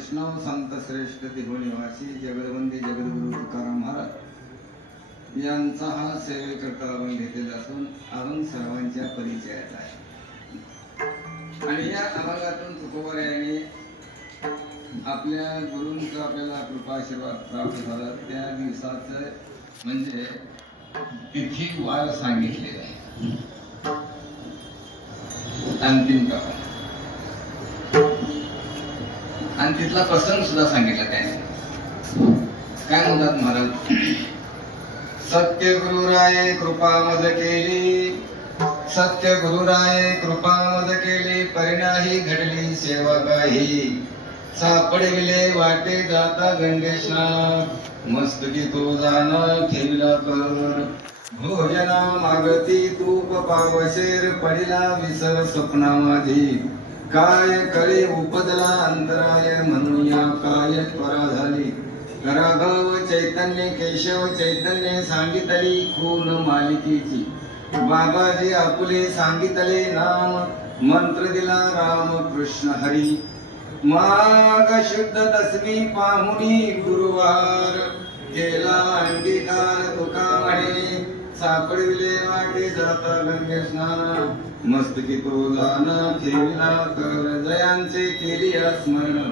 वैष्णव संत श्रेष्ठ तिरुनिवासी जगदवंदी जगद्गुरु तुकाराम महाराज यांचा हा सेवेकरता आपण घेतलेला असून अभंग सर्वांच्या परिचयात आहे। आणि या अभंगातून तुकोबरायांनी आपल्या गुरूंचा आपल्याला कृपाशीर्वाद प्राप्त झाला त्या दिवसाचं म्हणजे तिथी वार सांगितलेला आहे। अंतिम काळ आणि तिथला प्रसंग सुद्धा सांगितला त्याने। काय म्हणतात महाराज, सत्य गुरुराये कृपा मज केली, सत्य गुरुराये कृपा मज केली, परिणाही घडली सेवा काही, सापडविले वाटे जाता गंगेशना, मस्तकी तो जाना ठेवला कर, भोजना मागती तूप पावशेर, पडिला विसर स्वप्ना माझी, काय कळे उपदला अंतराय, म्हणूया काय त्वरा झाली, राघव चैतन्य केशव चैतन्य सांगितली खून मालिकेची, बाबाजी आपुले सांगितले नाम, मंत्र दिला राम कृष्ण हरी, माघ शुद्ध दशमी पाहुनी गुरुवार, केला अंगीकार तुका म्हणे, सापडविले वाटे जाता गंगे स्नान, मस्तकी तो जाना ठेविला कर, जयांचे केली स्मरण,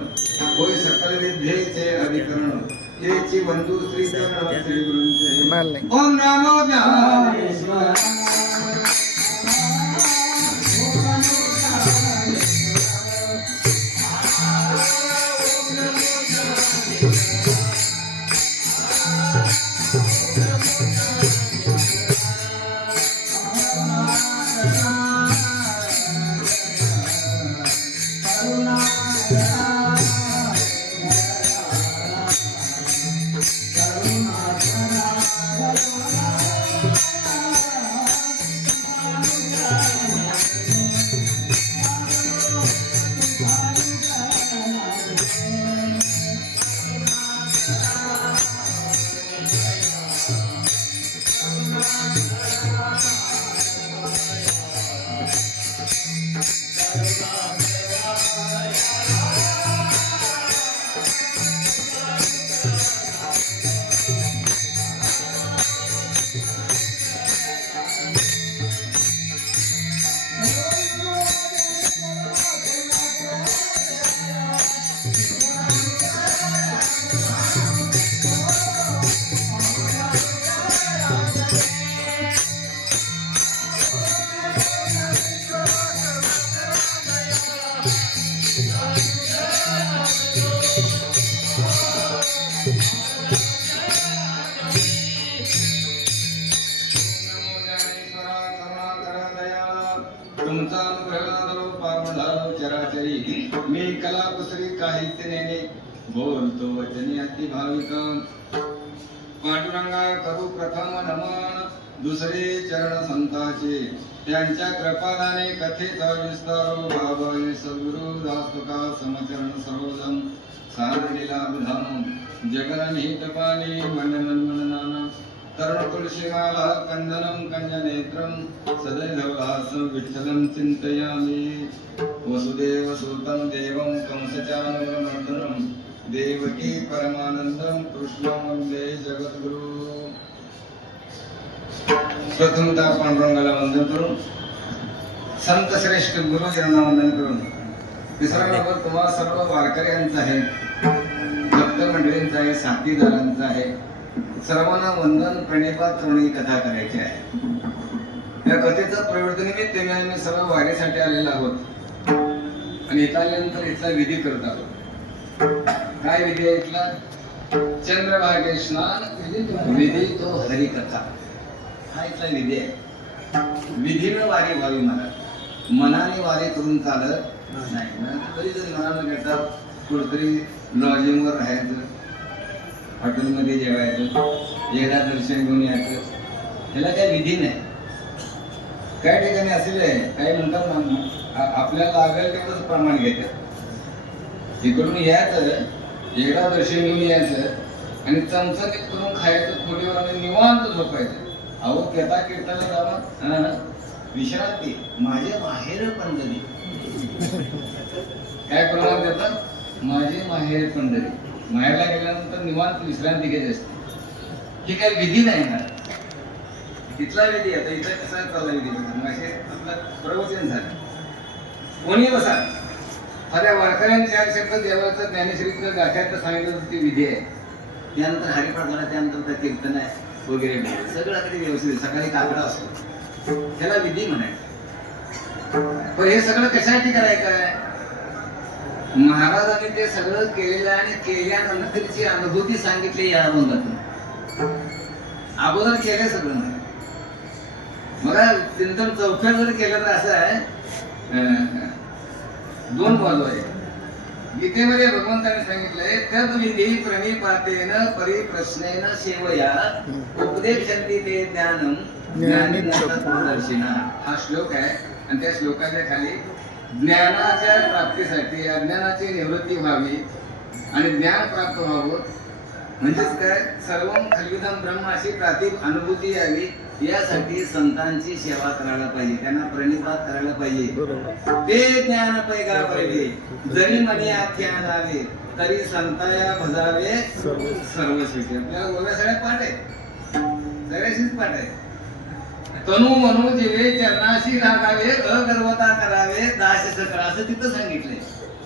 होय सकल विद्येचे अधिकरण, तेची बंधू श्री चरण श्री गुरूंचे। ओम नमो ज्ञानेश्वराय, तुमचा अनुग्रह पावधारो चराचरी, मी कला कुसरी काहीच नेणे, बोलतो वचनी अति भाविक, पांडुरंगा करू प्रथम नमन, दुसरे चरण संताचे, त्यांच्या कृपादाने कथेचा विस्तारो, बाबा सद्गुरु दासतुका समचरण सरोजम, सारलीला विधान, जगन निहित पाणी मननाना, तरुण तुळशीमाला कंदनम कंजनेत्रम, सदैधवलास विठ्ठलं चिंतयामि, वसुदेव सुतं देवं कंसचानूरमर्दनं, देवकी परमानंदं कृष्णं वंदे जगद्गुरु। प्रथमतः पांडुरंगाला वंदन करून, संत श्रेष्ठ गुरुजनांना वंदन करून, तिसरा नंबर तुम्हाला सर्व वारकऱ्यांचा आहे, भक्त मंडळींचा आहे, साथीदारांचा आहे, सर्वांना वंदन प्रणिपात करून ही कथा करायची आहे। या कथेचा प्रवृत्तीनिमित्त आम्ही सर्व वारीसाठी आलेलो आहोत आणि इथं आल्यानंतर इथला विधी करत आहोत। काय विधी आहे इथला? चंद्रभागे स्नान विधी तो हरिकथा, हा इथला विधी आहे। विधीनं वारी व्हावी मला, मनाने वारी करून चालत नाही। कधी जर मनानं घेतात कुठतरी लॉजिंगवर राहायचं, हॉटेलमध्ये जेवायचं, एकदा दर्शन घेऊन यायचं, ह्याला काही विधी नाही। काही ठिकाणी असेल काही म्हणतात ना, आपल्याला लागेल तेवढंच प्रमाण घेतात, इकडून यायचं, एकदा दर्शन घेऊन यायचं आणि चमचमीत करून खायचं, थोडीवर निवांत झोपायचं। अहो केता कीर्तनाला जावा, विश्रांती माझे माहेर पंढरी, काय प्रमाण देतात माझे माहेर पंढरी. माहेरला गेल्यानंतर निवांत विश्रांती घ्यायची असते. ही काही विधी नाही ना, तिथला विधी. आता इथं कसा चालला विधी माझे आपलं प्रवचन झालं, कोणी बसा. आता वारकऱ्यांनी 4 शब्द देवाचं ज्ञानेश्वरीचं गाठ्याचं सांगितलं ती विधी आहे. त्यानंतर हरिपाठ, त्यानंतर त्या कीर्तन आहे वगैरे सगळं अगदी व्यवस्थित. सकाळी काकडा असतो, त्याला विधी म्हणायचं. पण हे सगळं कशासाठी करायचं आहे? महाराजांनी ते सगळं केलेलं आणि केल्यानंतरची अनुभूती सांगितली या अभंगातून. अगोदर केलं सगळं नाही. मला चिंतन चौफेर जर केलं तर असं आहे, 2 बाजू आहे. गीतेमध्ये भगवंताने सांगितलंय, तद विधी प्रणिपातेन परिप्रश्नेन सेवया उपदेशन्ति ते ज्ञानम ज्ञानिनस्तत्त्वदर्शिना. हा श्लोक आहे आणि त्या श्लोकाच्या खाली ज्ञानाच्या प्राप्तीसाठी अज्ञानाची निवृत्ती व्हावी आणि ज्ञान प्राप्त व्हावं, म्हणजेच काय, सर्वं खल्विदं ब्रह्म अशी प्रातिभ अनुभूती यावी, यासाठी संतांची सेवा करायला पाहिजे, त्यांना प्रणिपात करायला पाहिजे. ते ज्ञान पैगा पहिले जरी मनी आख्या नावे, तरी संताया भजावे सर्व स्वीटे. आपल्याला गोव्या सगळ्यात पाठ आहे, सगळ्याशीच पाठ आहे. तनु मनु जीवे चरणाशी लागावे, अगर्वता करावे दास करा, असं तिथं सांगितलंय.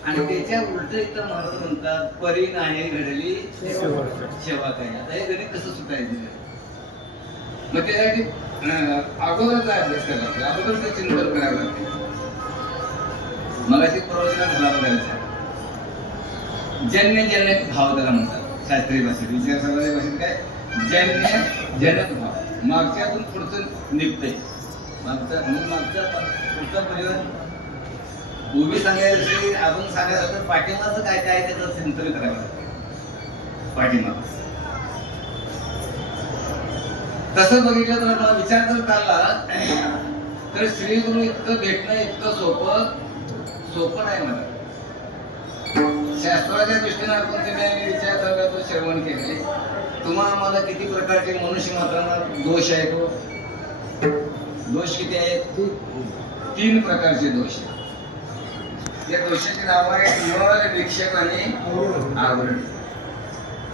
आणि त्याच्या उलट इथं महाराज म्हणतात, परी नाही घडली सेवा काय. आता हे गणित कसं सुटायचं? मग त्यासाठी अगोदरचा अभ्यास करावा लागतो, अगोदरचं चिंतन करावं लागतं. मगाशी प्रवचनात झाला बघायचा जन्य जनक भाव त्याला म्हणतात शास्त्रीय भाषेत. विचारसरणाच्या भाषेत काय, जन्य जनक भाव. मागच्यातून पुढचं निघतंय, मागचा पुढचा परिवार उभी सांगायची, आपण सांगायचं तर पाठिंबाचं काय काय त्याचं चिंतन करावं लागतं. पाठिंबा तसं बघितलं तर मला विचार जर चालला तर श्री गुरु इतकं भेटणं इतकं सोपं नाही. मला शास्त्राच्या दृष्टीने आपण तुम्ही विचार चालला तो श्रवण केले, तुम्हाला आम्हाला किती प्रकारचे मनुष्य मात्रांना दोष आहे. तो दोष किती आहेत? 3 प्रकारचे दोष आहेत. या दोषाचे नाव आहे मल, विक्षेप आणि आवरण.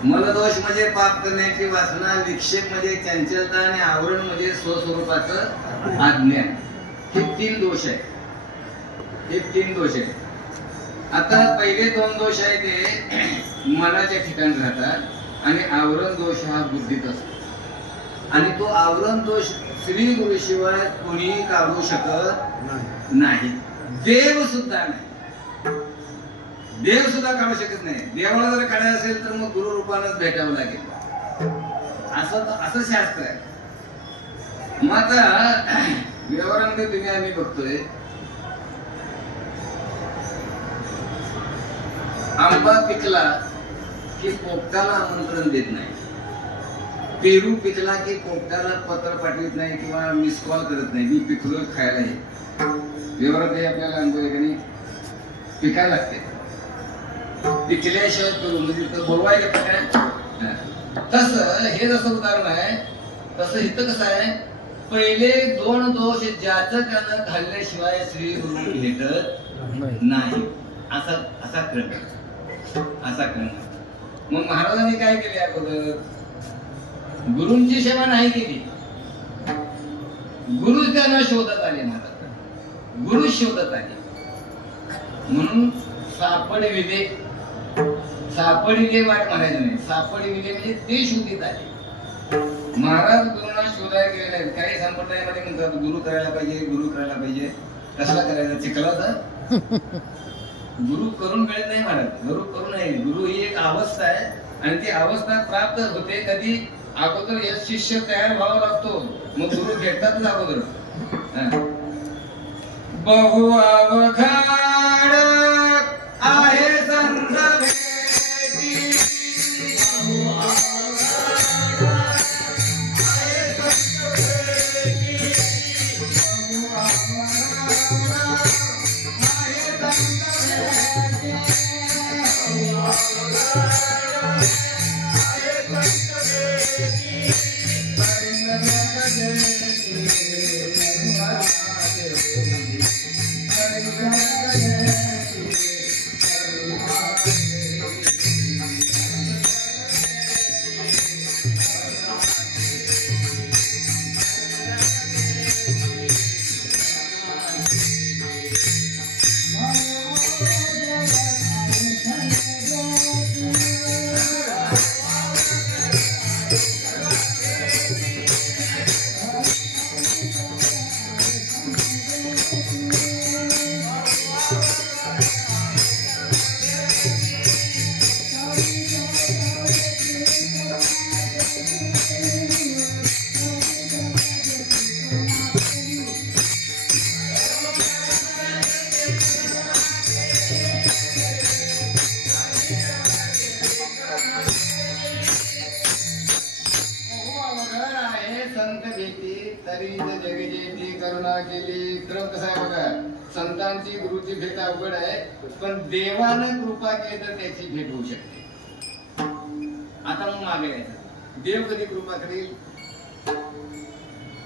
मलदोष म्हणजे पाप करण्याची वासना, विक्षेप म्हणजे चंचलता आणि आवरण म्हणजे स्वस्वरूपाचं अज्ञान. हे 3 दोष आहेत. हे 3 दोष आहेत. आता पहिले 2 दोष आहे ते मनाच्या ठिकाणी राहतात आणि आवरण दोष हा बुद्धीत असतो. आणि तो आवरण दोष श्री गुरु शिवाय कोणीही काढू शकत नाही. देव सुद्धा नाही, देव सुद्धा काढू शकत नाही. देवाला जर काढायचं असेल तर मग गुरु रूपानंच भेटावं लागेल. असं शास्त्र आहे. मग आता व्यवहारामध्ये तुम्ही आम्ही बघतोय, आंबा पिकला की पोपटाला आमंत्रण देत नाही, पेरू पिकला की पोपटाला पत्र पाठवित नाही किंवा मिस कॉल करत नाही, मी पिकलो खायला. हे व्यवहारात हे आपल्याला अनुभव आहे. आणि पिकायला लागते, पिकल्याशिवाय करू म्हणजे बोलवायला काय. तसं हे जसं उदाहरण आहे तसं इथं कसं आहे, पहिले 2 दोष ज्याचं त्यानं घालल्याशिवाय श्री गुरु भेटत नाही. असा क्रम. मग महाराजांनी काय केले? अगोदर गुरूंची सेवा नाही केली, गुरु त्यांना शोधत आले. महाराज गुरु शोधत आले म्हणून सापड विदे वाट म्हणायचं नाही. सापड विदे म्हणजे ते शोधित आले. महाराज गुरुंना शोधायला गेले नाहीत. काही संप्रदायामध्ये म्हणतात गुरु करायला पाहिजे. कसला करायचा? चिखलाचा गुरु करून मिळत नाही महाराज. गुरु करू नये. गुरु ही एक अवस्था आहे आणि ती अवस्था प्राप्त होते कधी? अगोदर या शिष्य तयार व्हावा लागतो, मग गुरु भेटतातच अगोदर. बहु अवघड आहे संत भेटी, Hare संत भेटी तरी जग जेठी करुणा केली. क्रम कसा आहे बघा, संतांची गुरुची भेट अवघड आहे, पण देवानं कृपा केली तर त्याची भेट होऊ शकते. आता मग मागे यायचं, देव कधी कृपा करील?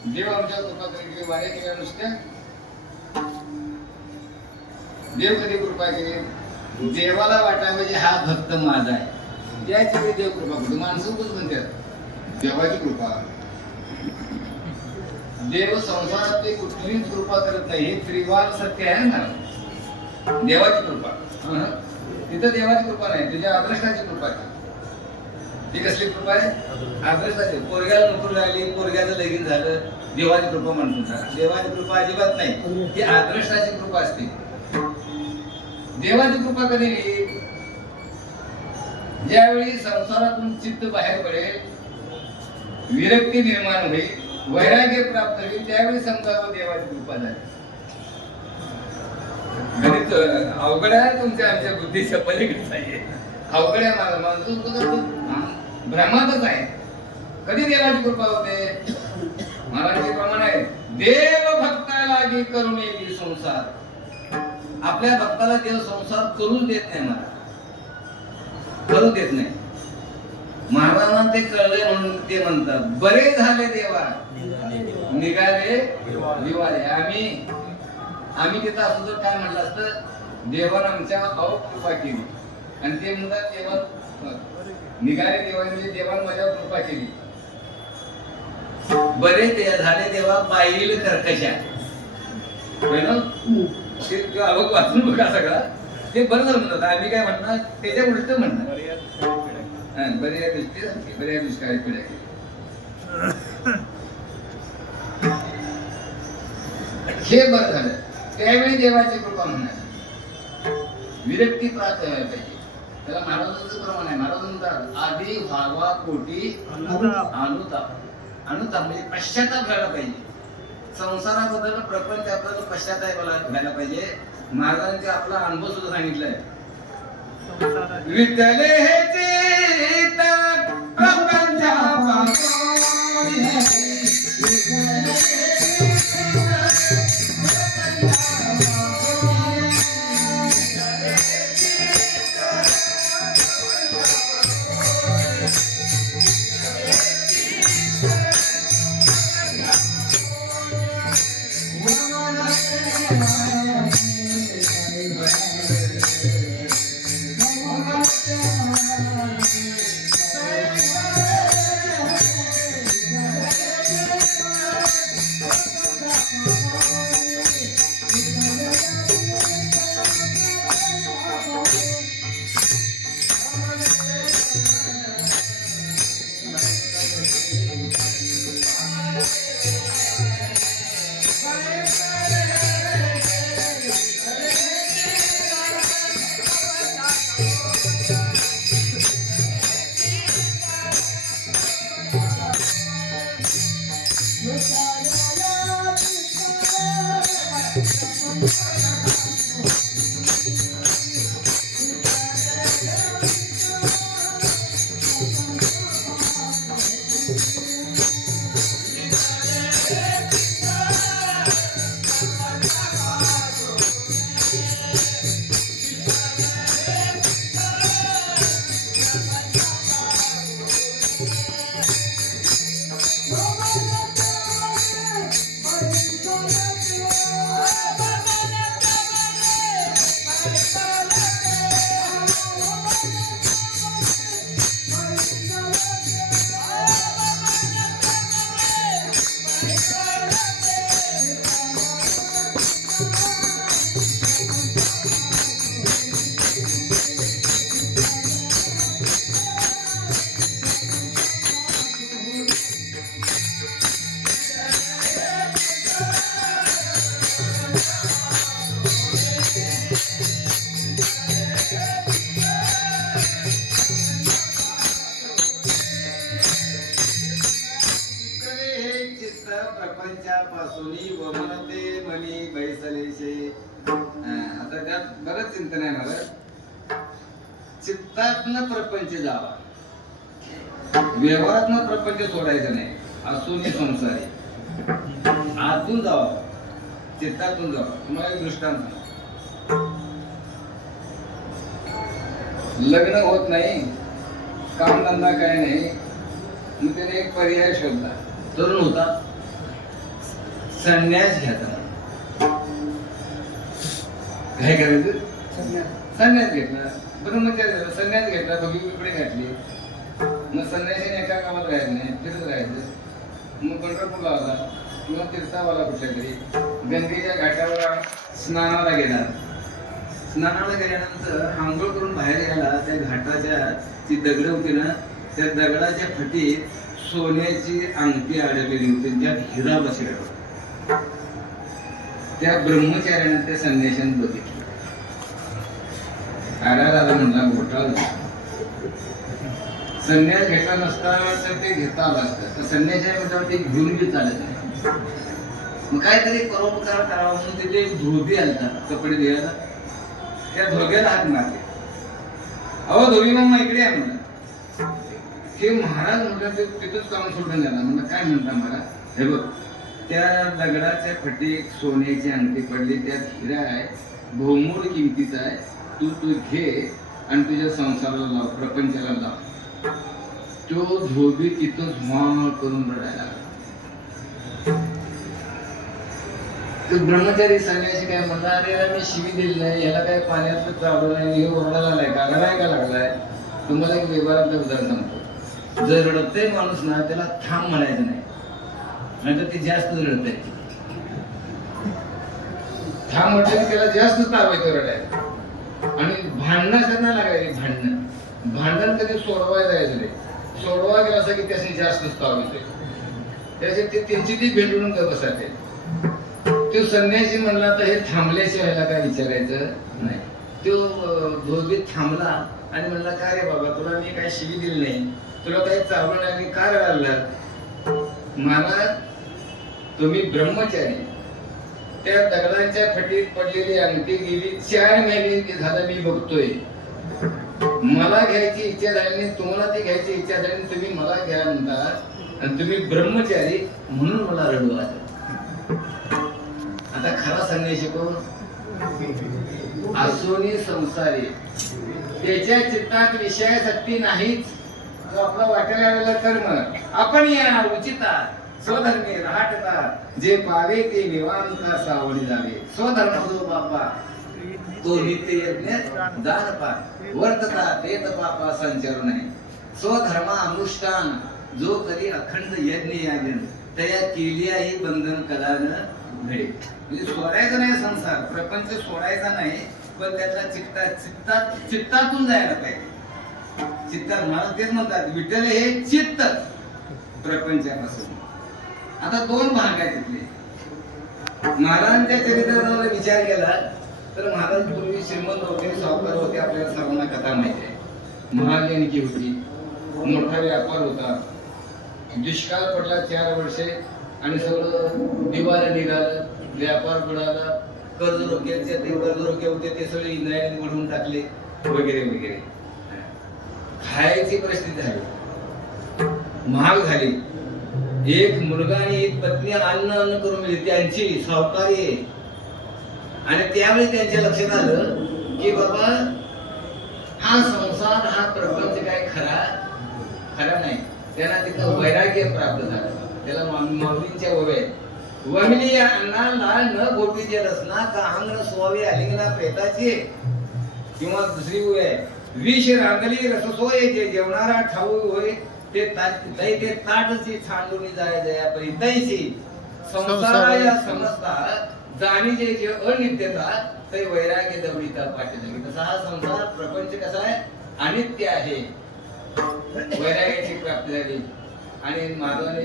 देव आमच्या कृपा करील वाऱ्या केल्या नुसत्या? देव कधी कृपा केली? देवाला वाटावं म्हणजे हा भक्त माझा आहे, त्याच वेळी देव कृपा करतो. माणसं कुठं म्हणतात देवाची कृपा. देव संसारात कुठलीच कृपा करत नाही, हे त्रिवार सत्य आहे ना. देवाची कृपा तिथं देवाची कृपा नाही, तुझ्या अदृष्टाची कृपा आहे. ती कसली कृपा आहे? अदृष्टाची. पोरग्याला नोकरी लागली, पोरग्याचं लगीन झालं, देवाची कृपा म्हणतो. देवाची कृपा अजिबात नाही, ही अदृष्टाची कृपा असते. देवाची कृपा कधी येईल? ज्यावेळी संसारातून चित्त बाहेर पडेल, विरक्ती निर्माण होईल, वैराग्य प्राप्त होईल, त्यावेळी समजावं देवाची कृपा झाली. गणित अवघड आहे तुमच्या आमच्या बुद्धीच्या पलीकडे आहे. अवघड आहे माणूस भ्रमातच आहे. कधी देवाची कृपा होते? महाराजांचे प्रमाण आहे, देव भक्ताला लागी करून येईल संसार. आपल्या भक्ताला देव संसार करूच देत नाही, मला करू देत नाही. महाराजांना ते कळले म्हणून ते म्हणतात, बरे झाले देवा निघाले दिवाळे. आम्ही तिथं असतो तर काय म्हटलं असतं, देवानं आमच्या कृपा केली. आणि ते म्हणतात देवा निघाले देवा म्हणजे देवानं माझ्यावर कृपा केली. बरे ते झाले देवा पाहिल कर्कशा. ते अवघ वाचून बघा सगळा, ते बरं झालं म्हणतात. आम्ही काय म्हणणार, त्याच्या उलट म्हणणार, बऱ्या दृष्टी बऱ्या दुष्काळी पिढ्या केली. हे बरं झालं. त्यावेळी देवाची कृपा म्हणणार, विरक्ती प्राप्त व्हायला पाहिजे. त्याला महाराजांचं प्रमाण आहे. महाराज म्हणतात, आधी व्हावा कोटी अनुताप. अनुताप म्हणजे पश्चाताप व्हायला पाहिजे. संसाराबद्दल प्रपंच आपल्याला पश्चाताप व्हायला पाहिजे. महाराजांचे आपला अनुभव सुद्धा सांगितलाय. विठ्ठले हे चित्त प्रपंचापासून चिंतन आहे मला. चित्तातनं प्रपंच जावा, व्यवहारातनं प्रपंच सोडायचं नाही. असून संसारी आतून जावा, चित्तातून जावा. तुम्हाला एक दृष्टांत सांगतो. लग्न होत नाही, कामधंदा काय नाही, मग त्याने एक पर्याय शोधला. तरुण होता, संन्यास घ्यायचा. काय करायचं? संन्यास घेतला. ब्रह्मचारी झाला, संन्यास घेतला, बघी कपडे घातले. मग संन्यासीने एका कामात राहायचं नाही, फिरत राहायचं. मग पंढरपूरला आला किंवा तीर्थावाला कुठल्या तरी गंगेच्या घाटावर स्नानाला गेला. स्नानाला गेल्यानंतर आंघोळ करून बाहेर गेला. त्या घाटाच्या जी दगड होती ना, त्या दगडाच्या फटीत सोन्याची अंगठी अडकलेली होती. त्यात हिरा बसलेला होता. त्या ब्रह्मचार्याने त्या संन्याशाने बघितलं. आला म्हणला घोटाळा. संन्यास घेतला नसता तर ते घेता आला असतं. तर संन्यासाच्या ते घेऊन बी चालत नाही. मग काहीतरी परोपकार करावा म्हणून तिथे एक धोबी आलता कपडे द्यायला. त्या धोब्याला हात मारले. अहो धोबी मामा इकडे आहे म्हणलं. हे महाराज म्हटलं ते तिथंच काम सोडून झाला. म्हणलं काय म्हणता मला? हे बघ, त्या दगडाच्या फटीत सोन्याची अंगठी पडली, त्यात हिरा आहे, बहुमूल्य किमतीचा आहे. तू घे आणि तुझ्या संसाराला लाव, प्रपंचाला लाव. तो धोबी तिथं धुमाळ करून रडायला. तो ब्रह्मचारी संन्यासी काय म्हणला, अरे याला मी शिवी दिली नाही, याला काय पाण्यात चालू नाही, हे ओरडायला लागलाय का, रडाय का लागलाय? तुम्हाला एक व्यवहारातलं उदाहरण सांगतो. जर रडतय माणूस ना, त्याला थांब म्हणायचं नाही, नाहीतर ते जास्त रडतय. थांब म्हटलं त्याला जास्त ताप येतो रडायला. आणि भांडणाचं नाही लागायचे. भांडण कधी सोडवायला जायचं नाही. सोडवा गेला असं की त्याने जास्त ताप येतोय. त्याच्यात ते त्यांची ती भेंडून बसायचे. तो संन्यासी म्हणला तर हे थांबल्याशिवाय ह्याला काय विचारायचं नाही. तो धोबी थांबला आणि म्हणला, का रे बाबा, तुला मी काय शिवी दिली नाही, तुला काही चालू नाही, मी का रडायला? मला तुम्ही ब्रह्मचारी, त्या दगडांच्या फटीत पडलेली अंगठी गेली 4 महिने झालं मी बघतोय. मला घ्यायची इच्छा झाली नाही, तुम्हाला ती घ्यायची इच्छा झाली नाही, तुम्ही मला घ्या म्हणता आणि तुम्ही ब्रह्मचारी म्हणून मला रडू आलं. आता खरा संन्यासी कोण? असूनी संसारी. त्याच्या चित्तात विषयासाठी नाहीच. जो आपला वाटेला आलेला कर्म आपण या उचिता स्वधर्मी राहटता, जे पावे ते निवांत सावळी जावे. स्वधर्म जो बापा तो नित्य यज्ञ दान पाप वर्तता पेत पापा संचरू नाही. स्वधर्म अनुष्ठान जो कधी अखंड यज्ञ याजन तया केलियाही बंधन कलान घडे. म्हणजे सोडायचा नाही संसार, प्रपंच सोडायचा नाही, पण त्यातला चित्तातून जायला पाहिजे. चित्तात मला तेच म्हणतात, विठ्ठल हे चित्त प्रपंचापासून. आता 2 भाग आहेत तिथले. महाराजांच्या चरित्राचा विचार केला तर महाराज पूर्वी श्रीमंत होते, सावकार होते, आपल्याला सर्वांना कथा माहिती आहे. महाजनकी होती, मोठा व्यापार होता. दुष्काळ पडला 4 वर्षे आणि सगळं दिवाळी निघालं, व्यापार बुडाला, कर्ज रोखे होते ते सगळे इंद्रायणी बुडवून टाकले वगैरे वगैरे. खायची परिस्थिती झाली, महाग झाली. एक मुलगा आणि एक पत्नी अन्न करून मिळते त्यांची सावकारी. आणि त्यावेळी त्यांच्या लक्षात आलं की बाबा हा संसार, हा प्रपंच काय खरा नाही. त्यांना तिथं वैराग्य प्राप्त झालं. त्याला माऊलींच्या ओव्या, वमिली या अन्नाला न गोपीचे रसना का अंग सोवे अलिंगना प्रेताचे. किंवा दुसरी ओव्या, विष रांगली रससोय जे जेवणारा ठाऊ होय, ते ताटची छांडून जाय जया परी तैसी संसाराया समजता जाणीचे जे अनित्यता ते वैराग्य दवडीता पाठी. तसा हा संसार प्रपंच कसा आहे, अनित्य आहे. वैराग्याची प्राप्ती झाली. आणि माधवाने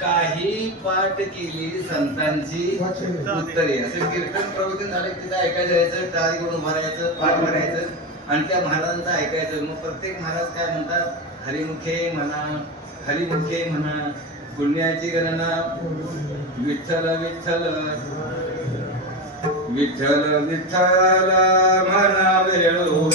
काही पाठ केली संतांची उत्तरे. असं कीर्तन प्रवचन झाले तिथं ऐकायला जायचं, टाळी करून भरायचं, पाठ भरायचं आणि त्या महाराजांचं ऐकायचं. मग प्रत्येक महाराज काय म्हणतात, हरिमुखे म्हणा, पुण्याची गणना, विठ्ठल विठ्ठल विठ्ठल विठ्ठल म्हणा वेळो.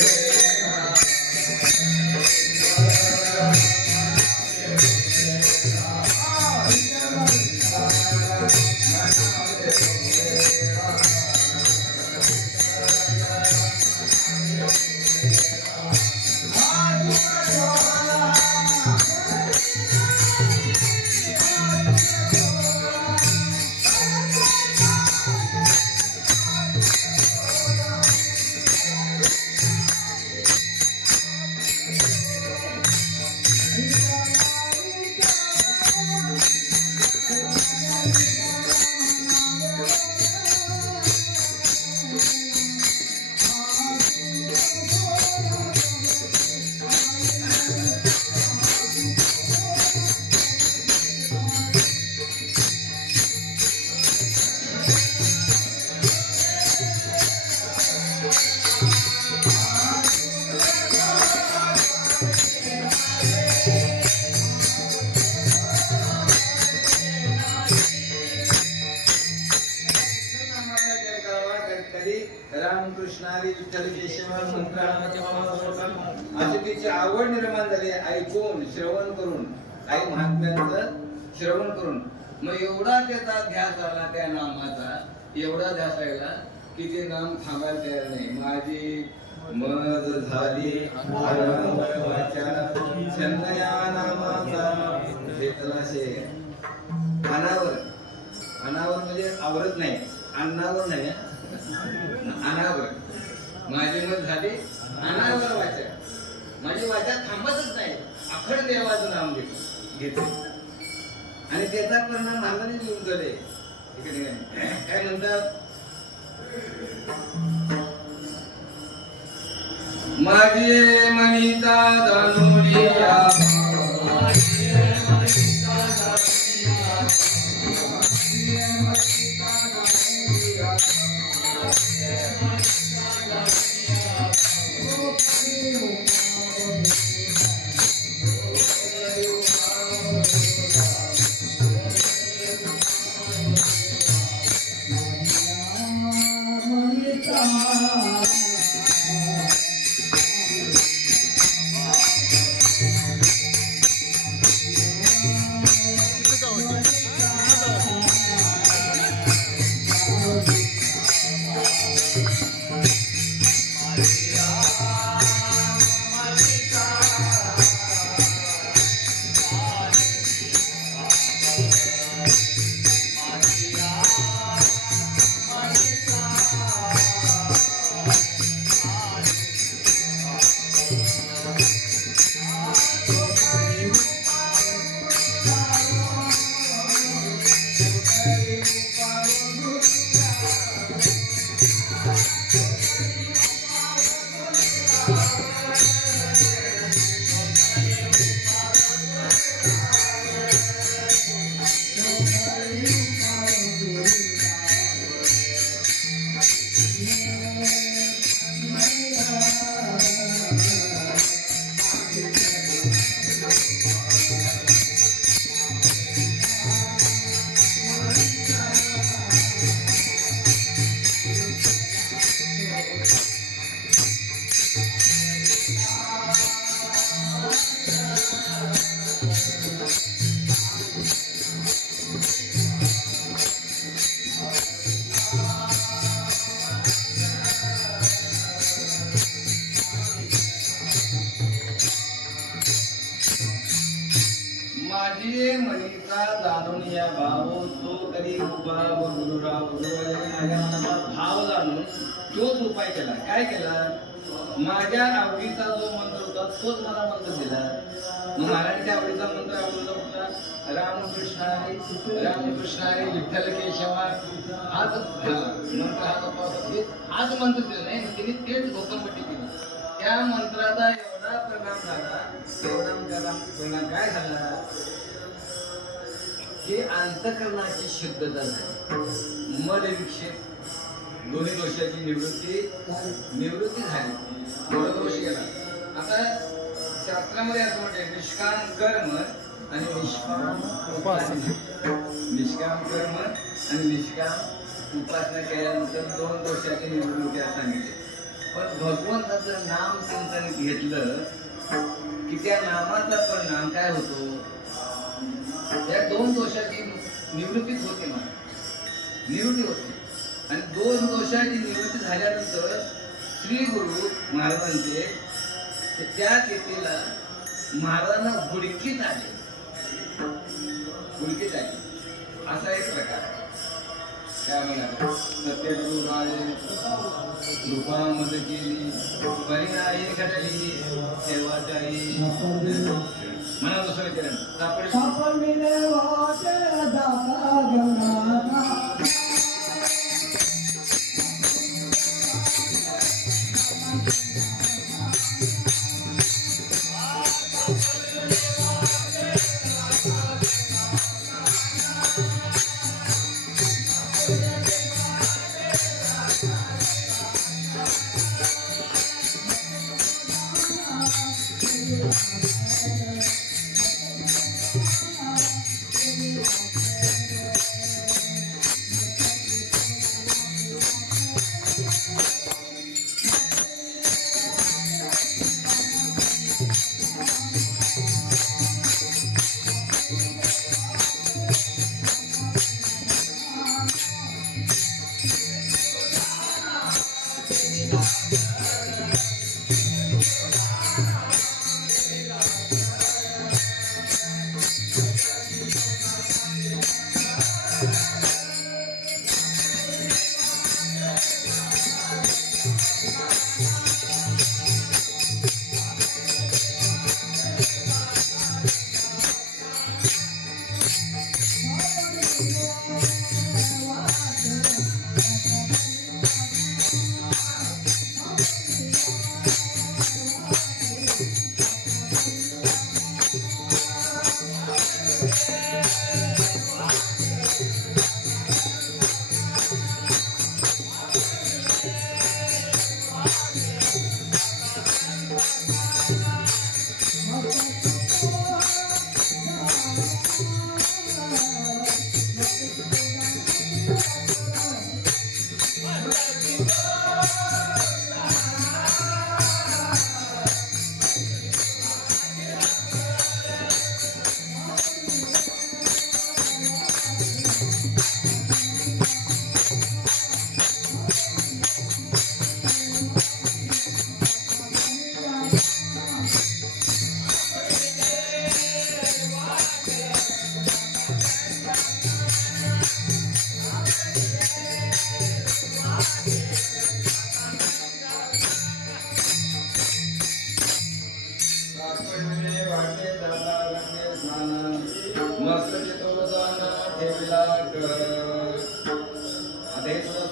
कृष्ण हरी विठ्ठल केशव अशी तिची आवड निर्माण झाली ऐकून श्रवण करून काही महात्म्यांचं श्रवण करून. मग एवढा त्याचा ध्यास आला त्या नामाचा, एवढा ध्यास राहिला की ते नाम थांबायला तयार नाही. माझी मज झाली छंदया नामाचा घेतला शे. अनावर, अनावर म्हणजे आवरत नाही, अन्नावर नाही, अनावर. माझी मत झाली अनावर वाचा, माझी वाचा थांबतच नाही, अखंड देवाचं नाम घेते आणि त्याचा परिणाम भागाने येऊन गेले. काय म्हणतात, माझे मनीता दानोलिया मनीचा जाणून या भाव तो कधी उभा व गुरुराव माझ्या मनाचा भाव जाणून तोच उपाय केला. काय केला, माझ्या आवडीचा जो मंत्र होता तोच मला मंत्र दिला. मग महाराजांच्या आवडीचा मंत्र आवडीचा होता रामकृष्ण हरी रामकृष्ण हरी विठ्ठल केशवा. हाच मंत्र, हाच मंत्र दिला नाही, तिने तेच घोकंपट्टी केली. त्या मंत्राचा एवढा परिणाम झाला, एवढा परिणाम काय झाला की अंतःकरणाची शुद्धता झाली, मल विक्षेप दोन्ही दोषाची निवृत्ती झाली, थोडा दोष गेला. आता शास्त्रामध्ये असं म्हणते निष्काम कर्म आणि निष्काम उपासना. निष्काम कर्म आणि निष्काम उपासना केल्यानंतर दोन दोषाची निवृत्ती सांगितली. पण भगवंताचं नाम चिंतन घेतलं की त्या नामाचा परिणाम काय होतो, त्या दोन दोषाची निवृत्तीच होते. मला निवृत्ती होते आणि दोन दोषाची निवृत्ती झाल्यानंतर श्री गुरु महाराजांचे त्या तेथीला महाराजांना गुडकीत आले, गुडकीत आले. असा एक प्रकार आहे. काय म्हणा, सत्यगुरु राजे रूपामध्ये केली परिणाई घडली सेवाचाही म्हणा. दुसरं किरण सापडले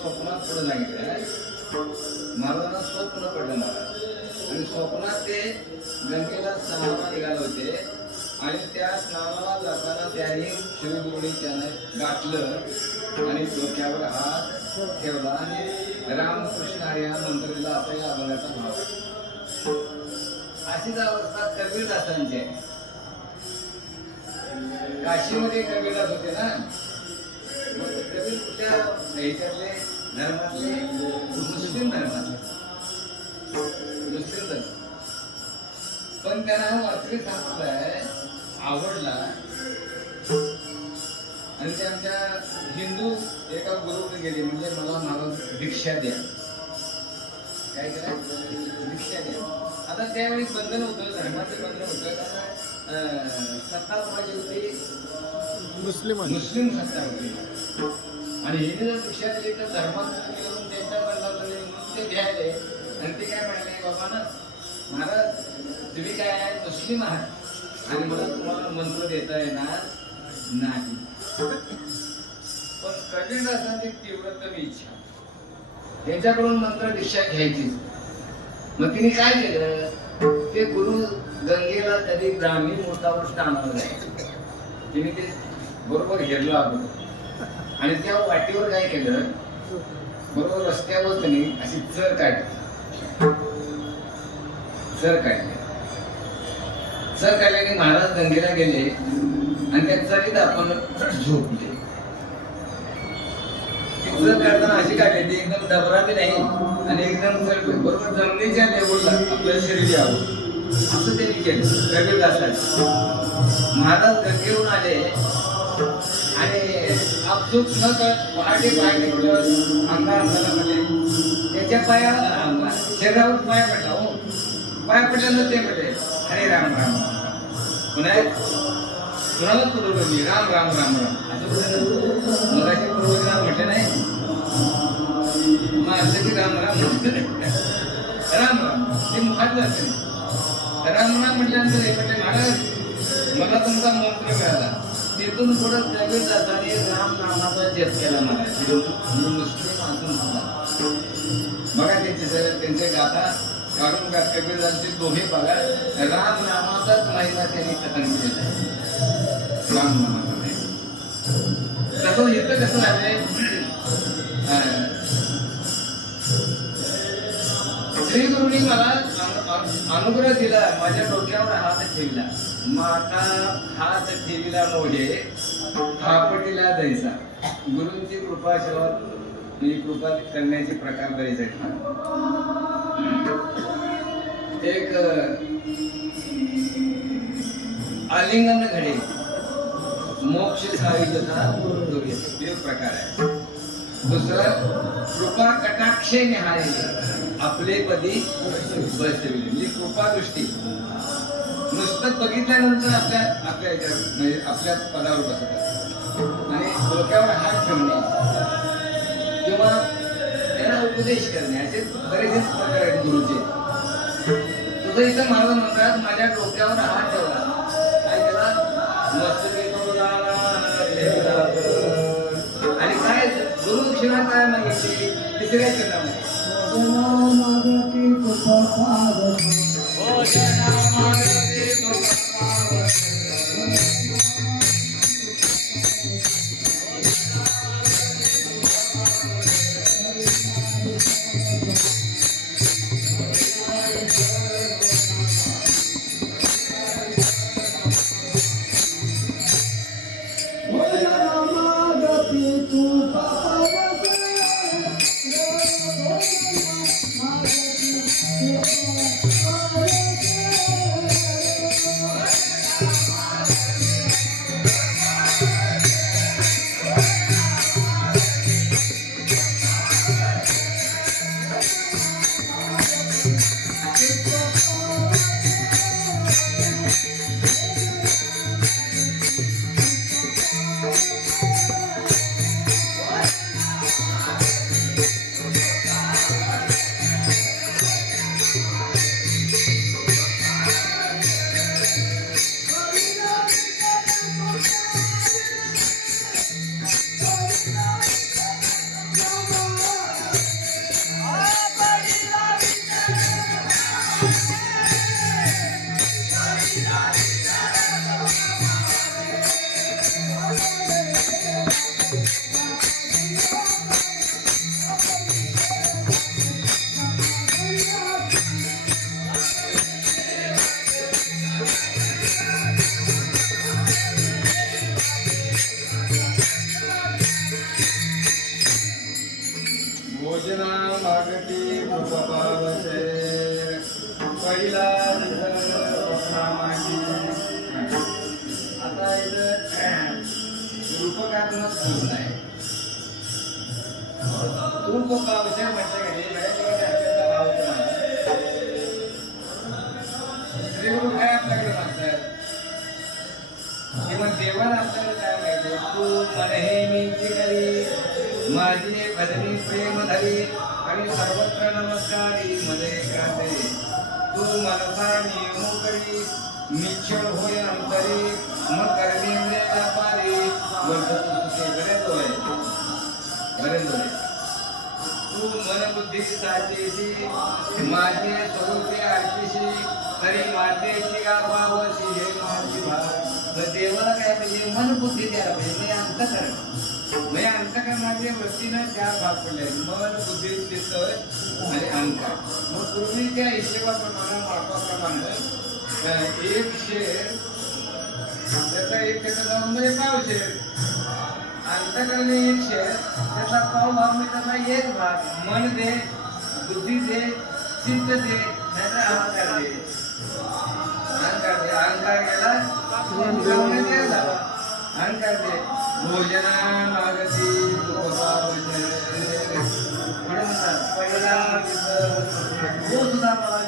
स्वप्नात पुढे सांगितलं महाराजांना स्वप्न पडलं महाराज आणि स्वप्नात ते गंगेला स्नानाला निघाले होते आणि त्या स्नानाला जाताना त्यांनी श्रीगुरुनी त्यांना गाठलं आणि डोक्यावर हात ठेवला आणि रामकृष्ण हरी हा मंत्र दिला असा या अभंगाचा भाव. अशीच अवस्था कबीरदासांची आहे. काशीमध्ये कबीरदास होते ना, मग कबीर कुठल्या ह्याच्यातले धर्मातले मुस्लिम धर्म पण त्यांना वाचरी सांगितलंय आवडला आणि ते आमच्या हिंदू एका गुरुकडे गेले म्हणजे मला महाराज भिक्षा द्या. काय केलं? भिक्षा द्या. आता त्यावेळी बंधन होतं, धर्माचं बंधन होतं कारण सत्ता कोणाची होती? मुस्लिम सत्ता होती आणि हिने जर भिक्षा दिली तर धर्मात घेऊन त्यांच्या बंधनामध्ये म्हणून ते द्यायले आणि ते काय म्हणाले बाबा ना महाराज तुम्ही काय आहे मुस्लिम आहात आणि मला तुम्हाला मंत्र देता येणार नाही. पण कबीरदासांची तीव्रतम इच्छा त्यांच्याकडून मंत्र दीक्षा घ्यायची. मग तिने काय केलं ते गुरु गंगेला कधी ग्रामीण मोठावर स्नानाला जायचं तिने ते बरोबर घेरलं अगोदर आणि त्या वाटेवर काय केलं बरोबर रस्त्यावर त्यांनी अशी चर काढली. चर काढल्याने महाराज गंगेला गेले आणि त्या चरीत आपण झोपले. चर काढताना अशी काढली ती एकदम डबरा बी नाही आणि एकदम चर बरोबर जमिनीच्या लेवलला आपलं शरीर यावं असं त्यांनी केलं कबीरदासाने. महाराज गंगेहून आले आणि आपसूक न कळत पहाटे पाय निघलं अंगार म्हणजे त्याच्या पाया शरीरावर पाय पडला. हो पाय पडल्यानंतर ते म्हटले हरे राम राम कुणालाच पूर्वज मी राम राम राम राम असं बोललं. मगाशी पूर्वजांना म्हटलं नाही माझं की राम राम राम राम ते मुखात जाते. राम राम म्हटल्यानंतर हे म्हटले महाराज मला तुमचा मंत्र मिळाला. तिथून पुढे कबीरदासाने राम नामाचा जप केला महाराज. मुस्लिम असून सुद्धा बघा त्यांचे गाथा काढून कबीरदासांचे दोन्ही बघा राम नामाचाच महिना त्यांनी कथन केलेला आहे. राम नामाचा तसं इथं कसं झालंय श्री गुरुनी मला अनुग्रह दिला माझ्या डोक्यावर हात ठेवला. माता हात ठेविला नव्हे थापटीला द्यायचा. गुरुंची कृपा शिवाय ही कृपा करण्याचे प्रकार बरेच आहेत. एक आलिंगन घडे मोक्ष साहित्यचा एक प्रकार आहे. दुसरं कृपा कटाक्षे निहाळले आपले पदी बसविले म्हणजे कृपा दृष्टी नुसतं बघितल्यानंतर आपल्या म्हणजे आपल्या पदावर बसत आणि डोक्यावर हात ठेवणे किंवा त्यांना उपदेश करणे असे बरेचसे प्रकार आहेत गुरुचे. तुझं इथं महाराज म्हणतात माझ्या डोक्यावर हात ठेवला काय केला मस्तकी दक्षिणा काय मागितली तिसऱ्या चरणामध्ये भोजना मागती उपपावशे पहिला मागी आता इथं रूपकात्मक बोलणं आहे. उपपावशे म्हटलं की आपल्याला भाव श्रीगुरु काय आपल्याकडे मागतात किंवा देवाला आपल्याला काय माहिती तू मन हे मीची करी माझी भजनी प्रेम धरी आणि सर्वत्र नमस्कारी मध्ये गाते तू मनसा नियम करी निश्चळ होय अंतरी मग कर्मेंद्रिय व्यापारी वर्धतु सुखे बरेच होय तू मन बुद्धी साचेशी माझे स्वरूपे आरतीशी तरी मातेची गावावशी हे माझी भाव देवाला काय पाहिजे मन बुद्धी द्यायला पाहिजे म्हणजे अंतकरणाच्या वृत्तीनं त्या भाग पडले मन बुद्धी चित्त आणि अहंकार. मग पूर्वी त्या हिशेबाप्रमाणे मापाप्रमाणे एक शेर त्याचा एक त्याचा जाऊन म्हणजे पाव शेर अंतकरणे एक शेर त्याचा पाव भाव म्हणजे त्याचा एक भाग मन दे बुद्धी दे चित्त दे नाहीतर अहंकार दे. अहंकार गेला अहंकार दे भोजना मागती उपपावशे पहिला तो सुद्धा मला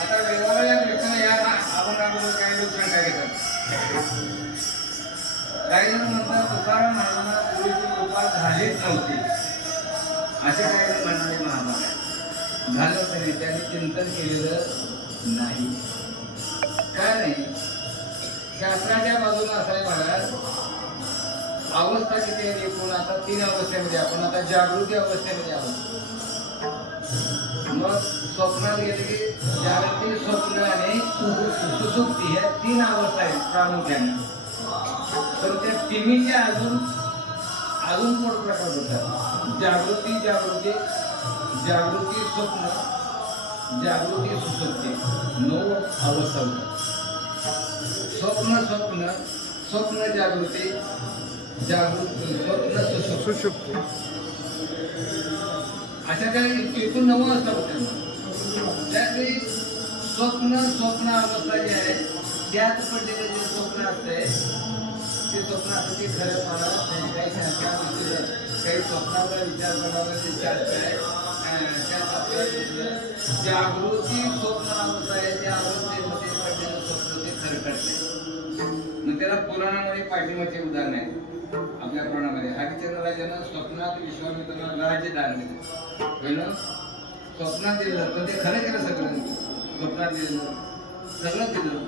आता वेगवेगळ्या व्यक्तीने या अभंगाबद्दल काही लोक शंका घेतात. काही जण म्हणतात तुकाराम महाराजांना पूर्वीची कृपा झालीच नव्हती असे काही जण म्हणाले. महाभारत झालं तरी त्यांनी चिंतन केलेलं नाही. काय नाही शास्त्राच्या बाजूला असाय महाराज अवस्था किती आहे एकूण आता 3 अवस्थेमध्ये आपण आता जागृती अवस्थेमध्ये आहोत. मग स्वप्नात गेले की जागृती स्वप्न आणि सुसुप्ती ह्या 3 अवस्था आहेत प्रामुख्याने. तर त्या तिन्हीच्या अजून मोठ प्रकार होतात. जागृती स्वप्न जागृती सुसुप्ती 9 अवस्था होतात. स्वप्न जागृती स्वप्न सुषुप्ती अशा काही एकूण 9 अवस्था होत्या. त्यातली स्वप्न अवस्था जी आहे त्यात पडलेले जे स्वप्न असते ते स्वप्न असतं ते खरं मला काही काही स्वप्नाचा विचार करावा ते शास्त्र आहे. जागृती स्वप्न अवस्था आहे त्या अवस्थेमध्ये पडलेलं स्वप्न ते खरं करते. मग त्याला पुराणामध्ये पाठिंबाचे उदाहरण आहे. आपल्या पुराणामध्ये हरिश्चंद्र राजानं स्वप्नात विश्वामित्राला राज्य दान दिलं. पहिलं स्वप्नात दिलं पण ते खरं केलं सगळं. स्वप्नात दिलं सगळं दिलं.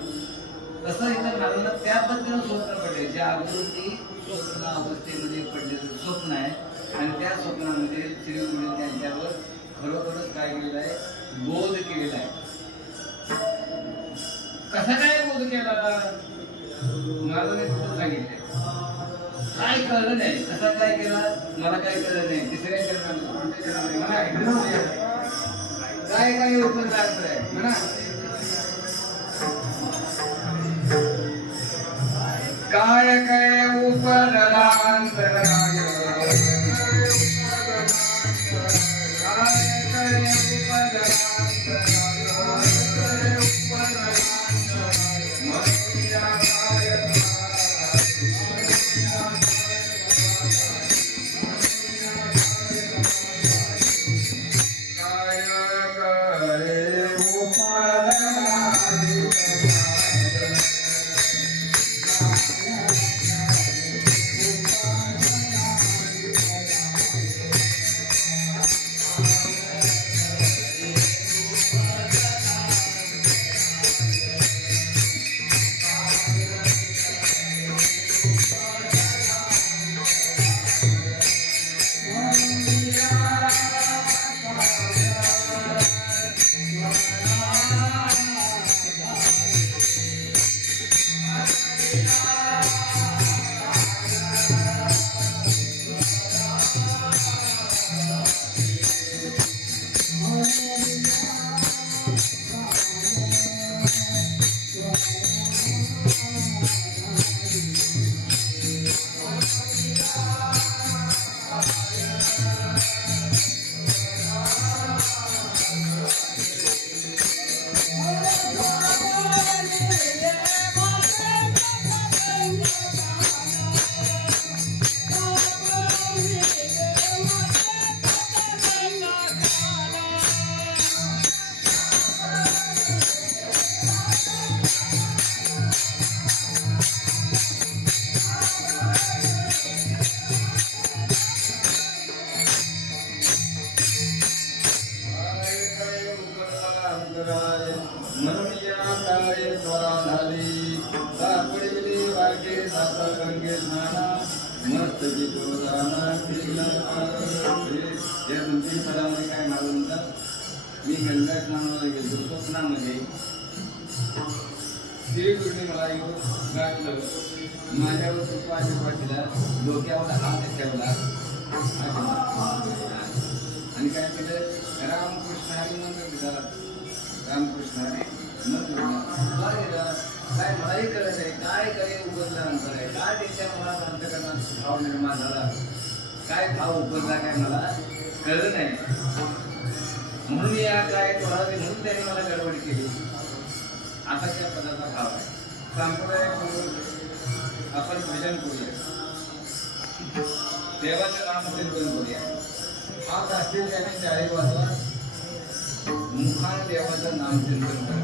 तसं इथं मला त्या पद्धतीनं स्वप्न पडले जागृती स्वप्न अवस्थेमध्ये पडलेलं स्वप्न आहे आणि त्या स्वप्नामध्ये श्री गुरुजींनी त्यांच्यावर खरोखरच काय केलेलं आहे, बोध केलेला आहे. कसा काय बोध केला महाराजांनी तुला सांगितलंय. काय कळलं नाही, कसा काय केला मला काय कळलं नाही. तिसऱ्या चरणामध्ये म्हणा काय काय उपयोग आहे म्हणा. काय काय उपदलांतराय काय मालूम का मी गंगा स्नानाला गेलो स्वप्नामध्ये श्री गुरुने मला येऊन गाठलं, माझ्यावर कृपा आशीर्वाद दिला, डोक्यावर हात ठेवला आणि काय केलं, रामकृष्ण हरी मंत्र दिला. रामकृष्ण हरी मंत्र दिला. काय मलाही कळत आहे काय करे उपजला नंतर आहे, काय त्याच्या मला अंतकरणात भाव निर्माण झाला, काय भाव उपजला काय मला कळलं नाही. म्हणून या काय थोडा म्हणून त्याने मला गडबड केली. आता त्या पदाचा भाव आहे. संप्रदाय आपण भजन करूया, देवाचं नाम चिंतन करूया. हात असतील त्याने चाळी वाजवा, मुखाने देवाचं नाम चिंतन करा.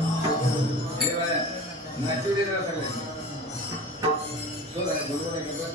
देव आहे नाचू दे ना सगळे. बरोबर आहे का?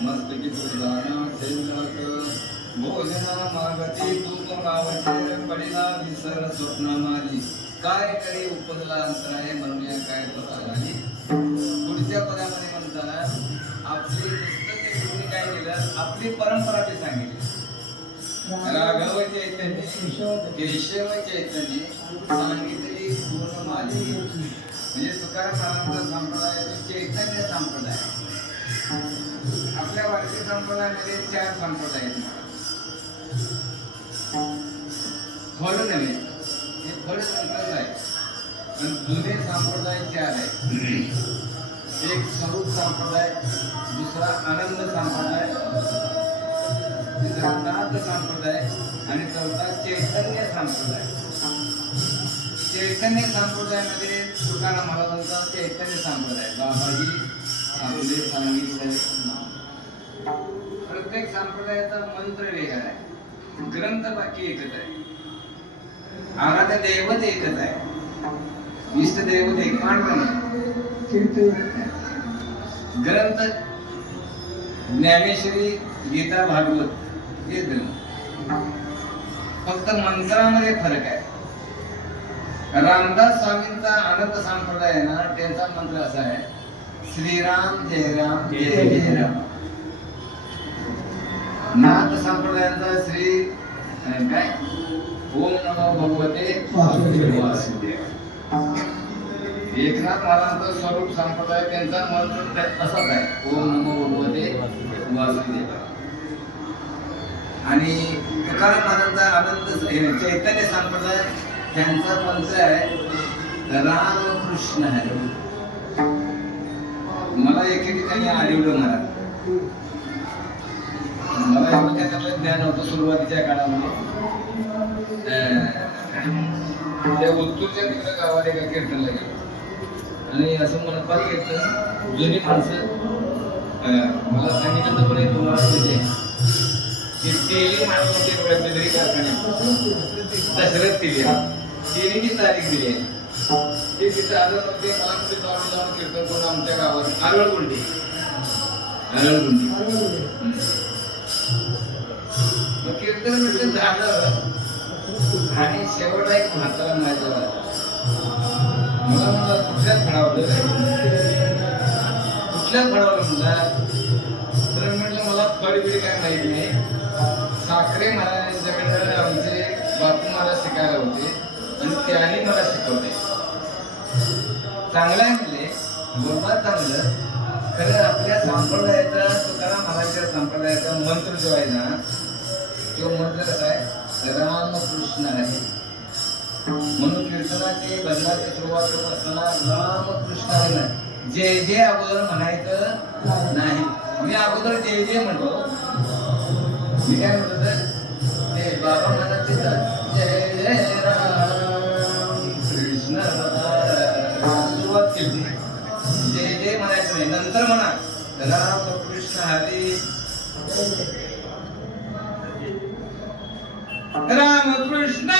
मस्तकी तुझाना भोजना मागती तूप गावचे पडिला विसर स्वप्न मारी काय करे उपजला अंतराय म्हणूया काय पता नाही. पुढच्या पदामध्ये म्हणतात आपली पुस्तके तुम्ही काय केलं आपली परंपरा ते सांगितली. राघव चैतन्य केशव चैतन्य सांगितली पूर्ण माली म्हणजे तुकाराम महाराजांचा संप्रदाय चैतन्य संप्रदाय. आपल्या भारतीय संप्रदायामध्ये 4 संप्रदाय आहेत. फळ नव्हे हे फळ संप्रदाय पण जुने संप्रदाय 4 आहेत. एक स्वरूप संप्रदाय, दुसरा आनंद संप्रदाय, तिसरा नाथ संप्रदाय आणि चौथा चैतन्य संप्रदाय. चैतन्य संप्रदायामध्ये तुकाराम महाराजांचा चैतन्य संप्रदाय बाबाजी आपले सांगितलेले नाव. प्रत्येक संप्रदायाचा मंत्र वेगळा आहे, ग्रंथ बाकी एकच आहे, आराध्य दैवत एकच आहे, इष्ट दैवत एक ग्रंथ ज्ञानेश्वरी गीता भागवत हे ग्रंथ. फक्त मंत्रामध्ये फरक आहे. रामदास स्वामींचा आनंद संप्रदाय आहे ना, त्यांचा मंत्र असा आहे श्रीराम जय राम जय जय राम. नाथ संप्रदायांचा श्री काय ओम नमो भगवते वासुदेव. एकनाथ महाराजांचा स्वरूप संप्रदाय त्यांचा मंत्र असाच आहे ओम नमो भगवते वासुदेव. आणि तुकाराम महाराजांचा आनंद चैतन्य संप्रदाय त्यांचा मंत्र आहे रामकृष्ण हरी. मला एके ठिकाणी आढळलं मला एवढं त्याच्यातलं ज्ञान होतं सुरुवातीच्या काळामध्ये. त्या उत्तूरच्या तिकडे गावात एका कीर्तनला गेलो आणि असं मनपात कीर्तन जुनी माणसं मला सांगितलं तर पण तुम्हाला म्हणजे की तेली माणूस होते बेदरी कारखान्यात दशरथ तिली तिन्हीची तारीख दिली आहे. ते तिथं आलं नव्हते मला कुठे जाऊन कीर्तन करून आमच्या गावात आरळगुंडी मग कीर्तन म्हटलं झालं आणि शेवटला एक म्हातारा माझ्या मला म्हणला कुठल्याच फळावलं म्हणला तर म्हटलं मला फळ बिडी काय माहित नाही. साखरे महाराजांच्याकडे आमचे बापू मला शिकायला होते आणि त्यांनी मला शिकवले. चांगलं आहे म्हणले बोलतात चांगलं खरं. आपल्या संप्रदायाचा तुकाराम महाराजांच्या संप्रदायाचा मंत्र जो आहे ना तो मंत्र कसा आहे रामकृष्ण आहे. म्हणून कीर्तनाची भजनाची सुरुवात करत असताना रामकृष्ण आहे ना जय जय अगोदर म्हणायचं नाही. मी अगोदर जय जय म्हणतो. मी काय म्हणतो तर ते बाबा म्हणायचे जय जय राम कृष्ण सुरुवात केली. जय जय म्हणायचं नाही नंतर म्हणा रामकृष्ण हरी रामकृष्ण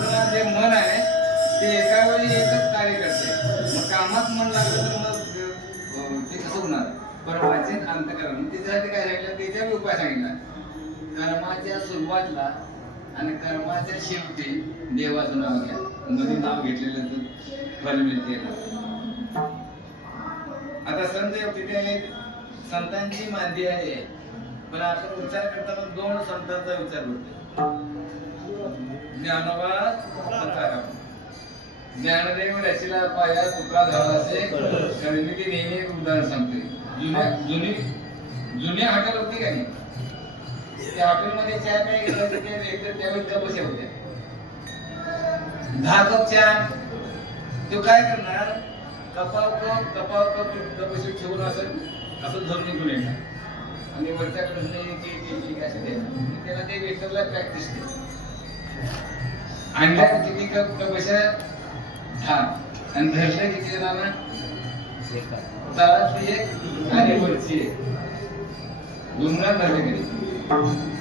आपलं जे मन आहे ते एका वेळी एकच कार्य करते. मग कामात मन लागलं तर मग ते कसं होणार? पण वाचन अंतकरण त्याच्यासाठी काय सांगितलं? त्याच्यावर उपाय सांगितला. कर्माच्या सुरुवातला आणि कर्माच्या शेवटी देवाचं नाव घ्या. मध्ये नाव घेतलेलं तर फल मिळते. आता संत तिथे आहेत, संतांची मांदी आहे. पण आपण विचार करताना दोन संतांचा विचार करतो, ज्ञानोबा तुकाराम. ज्ञानदेव रचिला पाया तुका झाला असे कारण मी ते नेहमी एक उदाहरण सांगते. जुन्या हॉटेल होती का नाही, त्या हॉटेलमध्ये चहा प्याय घेतला तर त्यावेळी गप बसे होते. 10 कप चहा तो काय करणार? कपाव कप बशी ठेवून असं धरून निघून येणार आणि वरच्याकडे असं द्यायचं. त्याला ते वेटरला प्रॅक्टिस केली. आणल्या किती कप बशा 10 आणि धरलं किती जणांना? तळातली एक आणि वरची एक, दोन धरले कधी.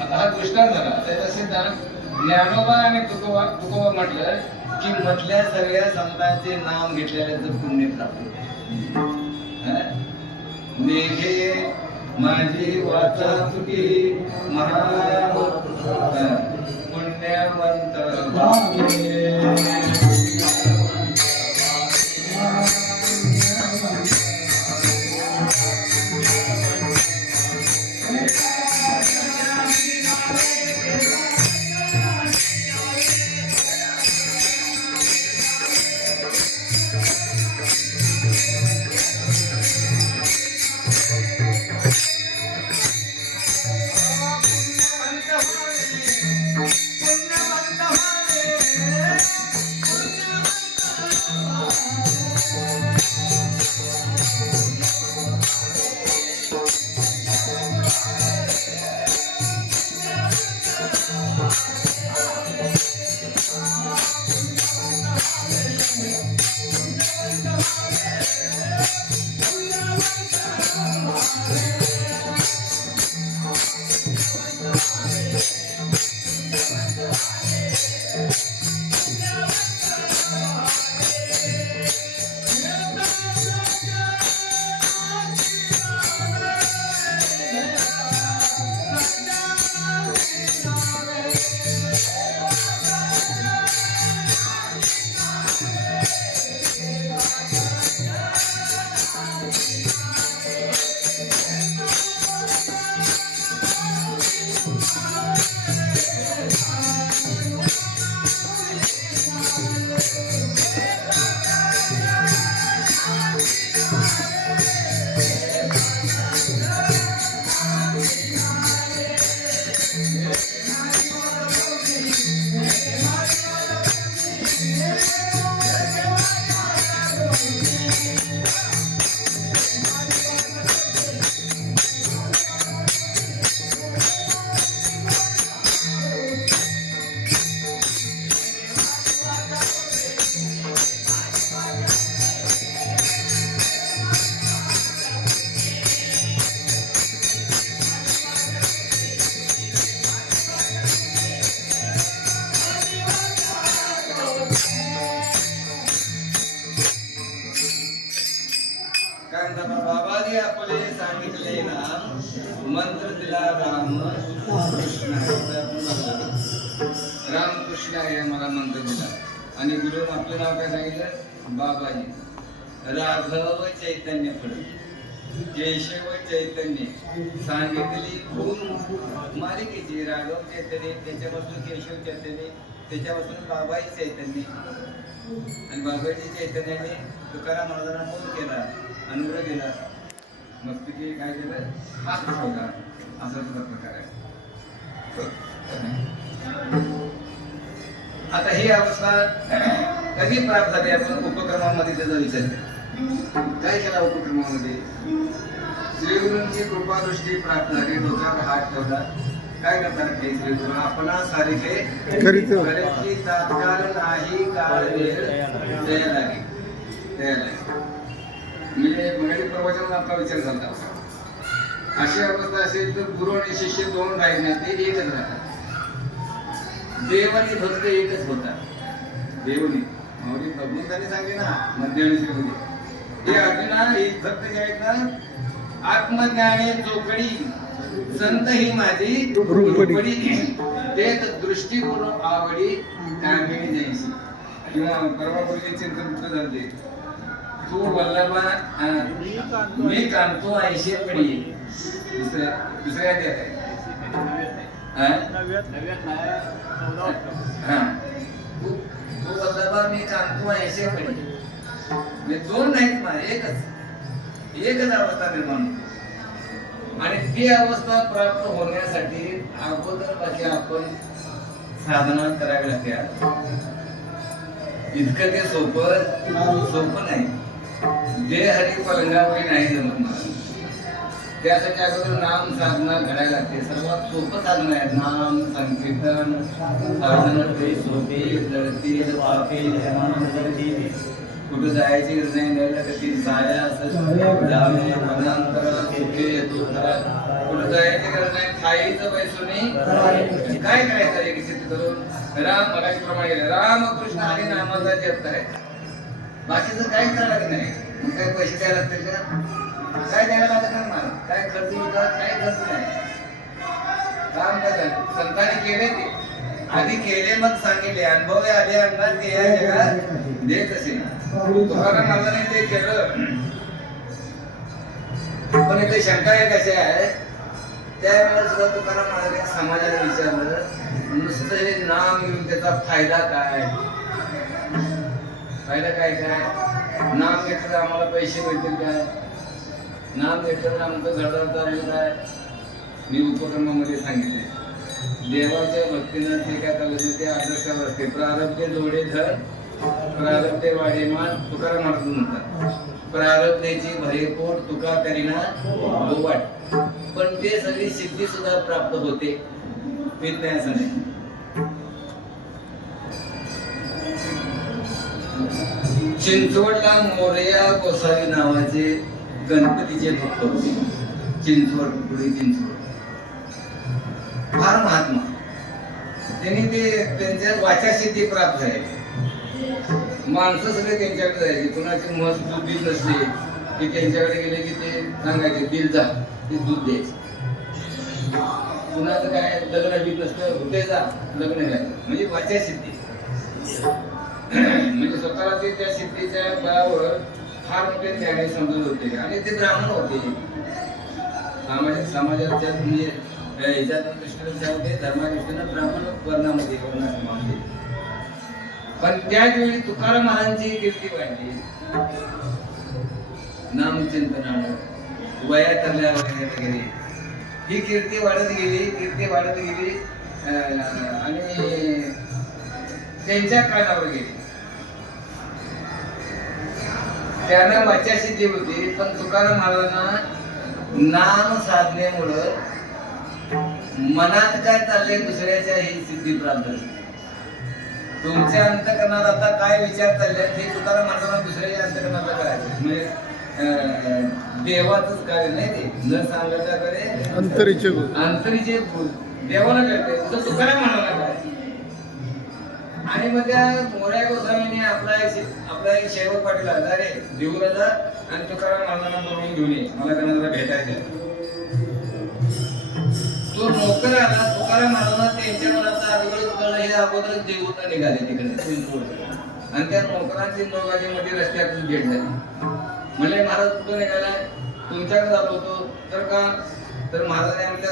आता हा दृष्टांत झाला. त्याचा सिद्धांत ज्ञानोबा आणि तुकोबा म्हटलं की मधल्या सगळ्या संतांचे नाव घेतलेल्याचं पुण्य प्राप्त. मेघे माझी वाचा तुकी पुण्यवंत मंत्र दिला रामकृष्ण आहे मला मंत्र दिला. आणि गुरु आपलं नाव काय सांगितलं? बाबाजी. राघव चैतन्य फळ केशव चैतन्य सांगितली खून मालिकेची. राघव चैतन्य, त्याच्यापासून केशव चैतन्य, त्याच्यापासून बाबाजी चैतन्य. आणि बाबाजी चैतन्याने तुकाराम महाराजांना फोन केला, अनुग्रह दिला. मस्तिकी काय केलं? हात ठेवला. असा तुझा प्रकार आहे. आता ही अवस्था कधी प्राप्त झाली? आपण उपक्रमामध्ये त्याचा विचार केला. काय केला उपक्रमामध्ये? श्रीगुरूंची कृपा दृष्टी प्राप्त झाली. डोक्यावर हात ठेवला. काय करतात ते श्रीगुरू? आपणा सारखे करीत तात्काळ नाही काळ वेळ द्यायला लागे. म्हणजे मराठी प्रवचनात आपला विचार झाला. अशी अवस्था असेल तर गुरु आणि शिष्य दोन राहिले, ते एकच राहतात. देव आणि भक्त एकच होतात. देवनी माऊली भगवंतांनी सांगले ना मध्यान्ह हे अर्जुना ही भक्त जे आहेत ना आत्मज्ञाने चोकडी संत ही माझी रूपडी तेच दृष्टीपूर्व आवडी कामिनी जैसी. किंवा परवा पूर्वी चिंतन कुठं झाले तू वल्लभा मी कांतो 80 पडी दुसऱ्या देत तू वल्लभा मी कांतो 80 पडी. दोन नाहीत माझे एकच अवस्था निर्माण होते आणि ती अवस्था प्राप्त होण्यासाठी अगोदर बाकी आपण साधना करावी लागते. इतकं ते सोपं नाही. देह हरी पलंगावरी नाही जमत मला. त्यासाठी अगोदर नाम साधना घडायला लागते. सर्वात सोपं साधन आहे नाम संकीर्तन साधन ते सोपे लढती पापे कुठं जायची गरज नाही. द्यायला कधी साया जावे मनांतर कुठं जायची गरज नाही. खायचं पैसो नाही काय करायचं एक सिद्ध करून राम मगाशी प्रमाणे रामकृष्ण हरी नामाचा जप करायचा. बाकीचं काही करायला लागत नाही. मग काही पैसे द्यायला लागतील का? काय द्यायला लागत नाही मला. काय खर्च होता काही खर्च नाही. काम करायचं संतांनी केले ते आधी केले मग सांगितले अनुभव आले अंगात ते या जगात देत असे. तुकाराम महाराजांनी ते केलं. पण इथे शंका एक अशी आहे त्यावेळेला सुद्धा तुकाराम महाराजांनी समाजाला विचारलं नुसतं हे नाम घेऊन त्याचा फायदा काय नाम घेतलं आम्हाला पैसे मिळतील काय नाम घेतलं आमचं घरदार चालू काय. मी उपक्रमामध्ये सांगितले देवाच्या भक्तीनं ते काय चालू ते आदर्शावर असते. प्रारब्धे जोडे धर प्रारब्धे वाढे मान तुकाराम महाराज म्हणतात. प्रारब्धेची भरे पोट तुका करीना वाट. पण ते सगळी सिद्धी सुद्धा प्राप्त होते पित नाही असं नाही. चिंचवडला मोरया गोसावी नावाचे गणपतीचे भक्त होते. चिंचवड पुढे चिंचवड फार महात्मा. त्यांनी ते त्यांच्या वाचासिद्धी प्राप्त झाली. माणसं सगळे त्यांच्याकडे जायचे. कुणाची म्हस दूध देत नसले की त्यांच्याकडे गेले की ते सांगायचे दिल जा ते दूध द्यायचे. कुणाचं काय लग्न बीत नसतं होते जा लग्न घ्यायचं म्हणजे वाचासिद्धी. म्हणजे स्वतःला ते त्या सिद्धीच्या बळावर फार मोठे ज्ञानी समजत होते आणि ते ब्राह्मण होते. समाजाच्या म्हणजे ह्याच्यात दृष्टीने होते धर्मादृष्टीनं ब्राह्मण वर्णामध्ये वर्णासमामध्ये. पण त्याच वेळी तुकाराम महाराजांची कीर्ती वाढली नामचिंतनानं वया ठरल्या वगैरे वगैरे. ही कीर्ती वाढत गेली आणि त्यांच्या काळावर गेली. त्यांना वाचासिद्धी होती पण तुकाराम महाराजांना नाम साधनेमुळं मनात काय चाललंय दुसऱ्याच्या ही सिद्धी प्राप्त झाली. तुमच्या अंतकरणात आता काय विचार चालले हे तुकाराम महाराजांना दुसऱ्याच्या अंतकरणाला कळायचं. म्हणजे देवाचंच कार्य नाही ते न सांगता करे अंतरीचे भूल देवाला कळते तसं तुकाराम महाराजांना कळायचं. आणि मग त्या मोऱ्या गोस्वामीने आपला एक शेवट पाठवला अरे देऊला जा आणि तुकाराम महाराजांना बोलवून घेऊन ये मला त्यांना भेटायचं. तो नोकर आला तुकाराम महाराजांना त्यांच्या मनाचा अगोदर हे अगोदर देऊला निघाले तिकडे आणि त्या नोकरांची दोघांची मध्ये रस्त्यातून भेट झाली. म्हणले महाराज कुठं निघालाय तुमच्याकडे जात होतो तर का तर महाराजांनी आमच्या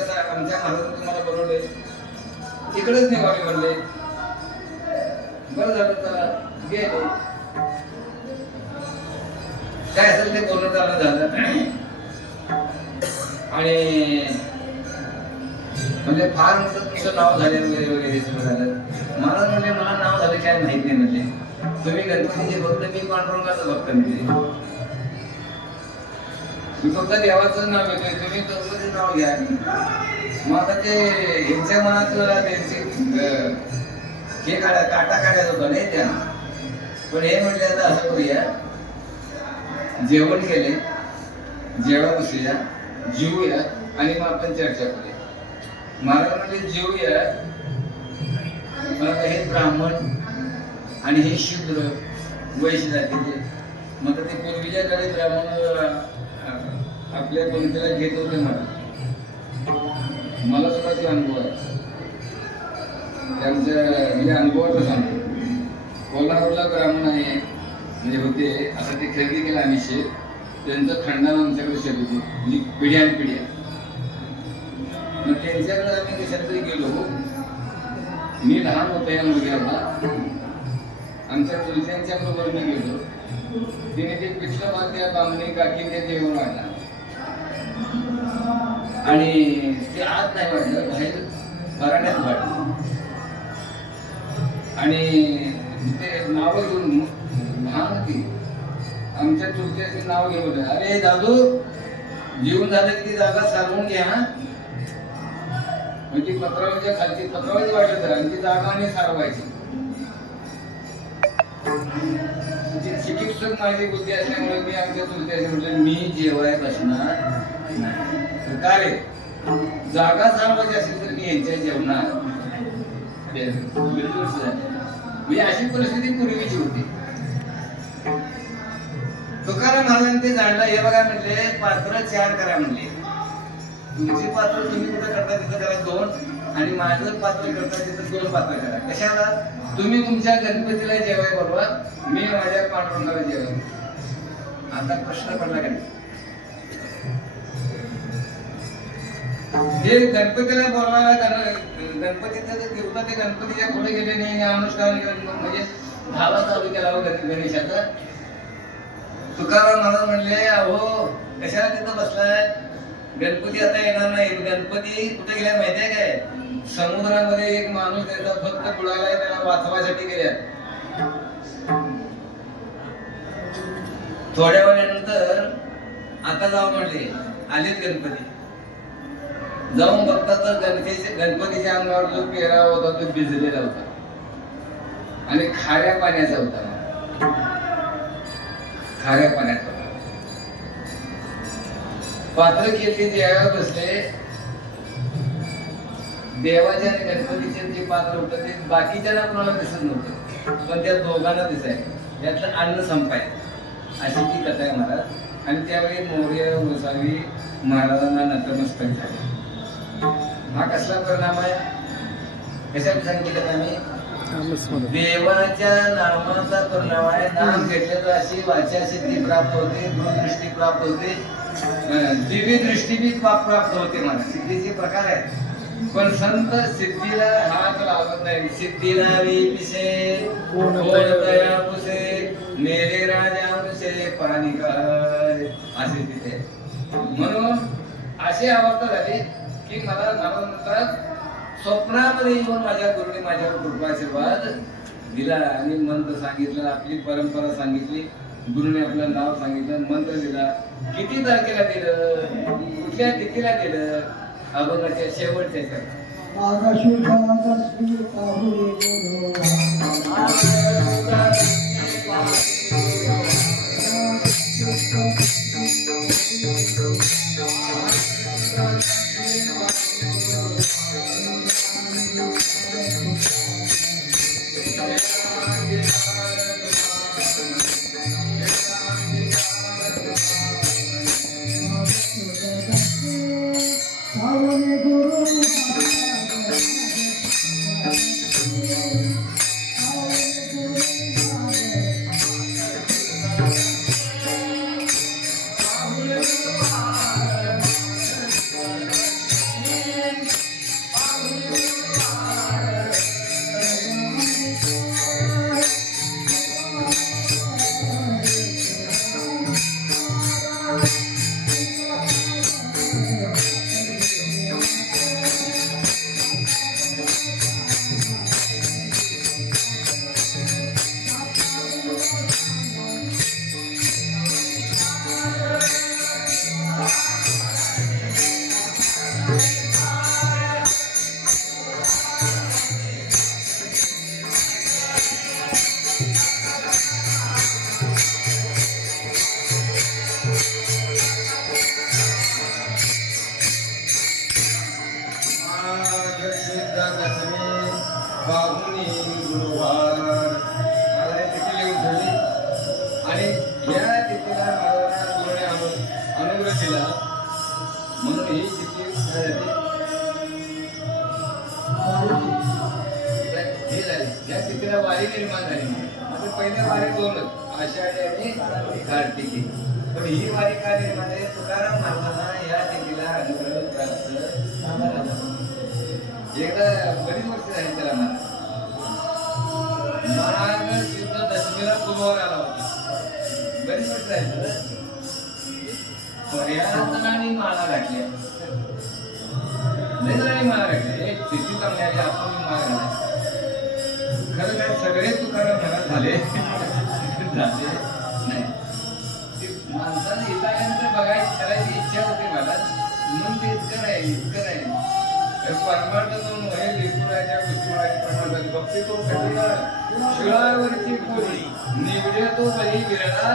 महाराजांनी तुम्हाला बोलवले तिकडेच निघाले म्हणले. बरं झालं चला गेले. काय असेल ते बोलणं चालणं झालं आणि म्हणजे फार मोठं तुमचं नाव झाले वगैरे वगैरे सगळं झालं. मला म्हणजे मला नाव झालं काय माहित नाही. म्हणजे तुम्ही गणपतीचे भक्त मी पांडुरंगाचं भक्त म्हणजे मी फक्त देवाचं नाव घेतोय तुम्ही गणपतीचं नाव घ्या. मग आता ते ह्यांच्या मनात त्यांचे हे काटा काढायचा होता नाही त्या. पण हे म्हटले आता असं करूया जेवण केले जेवा बसूया जेवूया आणि मग आपण चर्चा करूया. महाराज म्हणजे जेवूया. हे ब्राह्मण आणि हे शूद्र वैश्य जातीचे. मग ते पूर्वीच्या काळी ब्राह्मण आपल्या पंक्तीला घेत होते. मला सुद्धा ते अनुभव आहे. त्यांच्या म्हणजे अनुभवाचं सांगतो. कोल्हापूरला ब्राह्मण आहे म्हणजे होते, असं ते खरेदी केलं आम्ही शेत. त्यांचं खंडान आमच्याकडे शेत होती म्हणजे पिढ्या आणि पिढ्या. मग त्यांच्याकडे आम्ही कशात तरी गेलो. मी लहान होतो या मुलग्याला. आमच्या चुलत्यांच्या बरोबर मी गेलो. तिने ते पिठलं भात त्या बामणी काकी ते जेवण वाढला आणि ते आत नाही वाढलं, बाहेर बराण्यात वाढलं. आणि ते नाव घेऊन लहान होती आमच्या चुलत्याचे नाव घेऊन, अरे दादू जेवण झालं की ती जागा सारवून घ्या. म्हणजे पत्रावळीच्या खालची पत्रावळी वाटत आणि ती जागा आणि सारवायची. चिकित्सक माझी बुद्धी असल्यामुळे मी आमच्या चुलत्याने म्हटलं मी जेवाय बसणार नाही. का रे, जागा सारवायची असेल तर मी यांच्या जेवणार. म्हणजे अशी परिस्थिती पूर्वीची होती. तुकाराम महाराजांनी ते जाणलं. हे बघा म्हणले, पात्र 4 करा म्हणले. तुमची पात्र तुम्ही कुठं करता तिथं करा 2 आणि माझं पात्र करता तिथं 2 पात्र करा. कशाला? तुम्ही तुमच्या गणपतीला जेवाय बोलवा, मी माझ्या पांडुरंगाला जेवाय. आता प्रश्न पडला का नाही? हे गणपतीला बोलवायला गणपतीचं देवता ते गणपतीच्या पुढे गेले नाही. अनुष्ठान म्हणजे धावा चालू केला गणेशाचा. तुकाराम महाराज म्हणले, अहो कशाला तिथं बसलाय? गणपती आता येणार नाही. गणपती कुठे गेल्या माहितीये काय? समुद्रामध्ये एक माणूस त्याचा फक्त बुडालाय, त्याला वाचवायसाठी गेल्या. थोड्या वेळानंतर आता जाऊ म्हणले. आलेत गणपती. जाऊन बघता तर गणपतीच्या अंगावर जो पेरा होता तो भिजलेला होता आणि खाऱ्या पाण्याचा होता. खाऱ्या पाण्याचा पात्र केली. जेव्हा बसले, देवाच्या आणि गणपतीचे जे पात्र होतं ते बाकीच्या कोणाला दिसत नव्हतं, पण त्या दोघांना दिसायचं. त्यातलं अन्न संपायचं. अशी ती कथा आहे महाराज. आणि त्यावेळी मौर्य गोसावी महाराजांना नतमस्तक झाले. हा कसला परिणाम आहे? कशासाठी सांगितलं आम्ही? देवाच्या नामाचा परिणाम आहे. नाम घेतल्याचं अशी वाचा सिद्धी प्राप्त होते, दूरदृष्टी प्राप्त होते, दिव्य दृष्टी बी प्राप्त होते. मला सिद्धीचे प्रकार आहेत, पण संत सिद्धीला हात लावत नाही. सिद्धीला विपिसे कोणतया पुसे मेरे राजा पाणी काय असे तिथे. म्हणून अशी अवस्था झाली की मला म्हणतात स्वप्नामध्ये येऊन माझ्या गुरुने माझ्यावर कृपाशीर्वाद दिला आणि मंत्र सांगितलं, आपली परंपरा सांगितली, गुरुने आपलं नाव सांगितलं, मंत्र दिला. किती तारखेला दिलं, कुठल्या तिथीला दिलं, अभंगाच्या शेवटच्या या तिथेला वारी निर्माण झाली. आता पहिले वारी दोनच, आषाढी आणि कार्तिकी. पण ही वारी का निर्माण झाली? तुकाराम महाराजांना या तिथीला अनुग्रह प्राप्त झाला. एकदा बरीच वर्ष झाली त्याला महाराज शुद्ध दशमीला कुंभवर आला होता. बरीच वर्ष झाली. पर्यावरणाने माळा घातल्या, माळा घातल्या. एक तिथी चांगली आली, आपण माळा घातल्या. खरं काय सगळे तुकाराम महाराज झाले नाही. माणसानं इतरांचं बघायची करायची इच्छा होती मला, म्हणून ते इतकं नाही. परमार्थ दोन हे लेकुराच्या विष्णुराची परमार्थ भक्ती तो कठीला शिळावरची पोरी निवडे तो बळी विरळा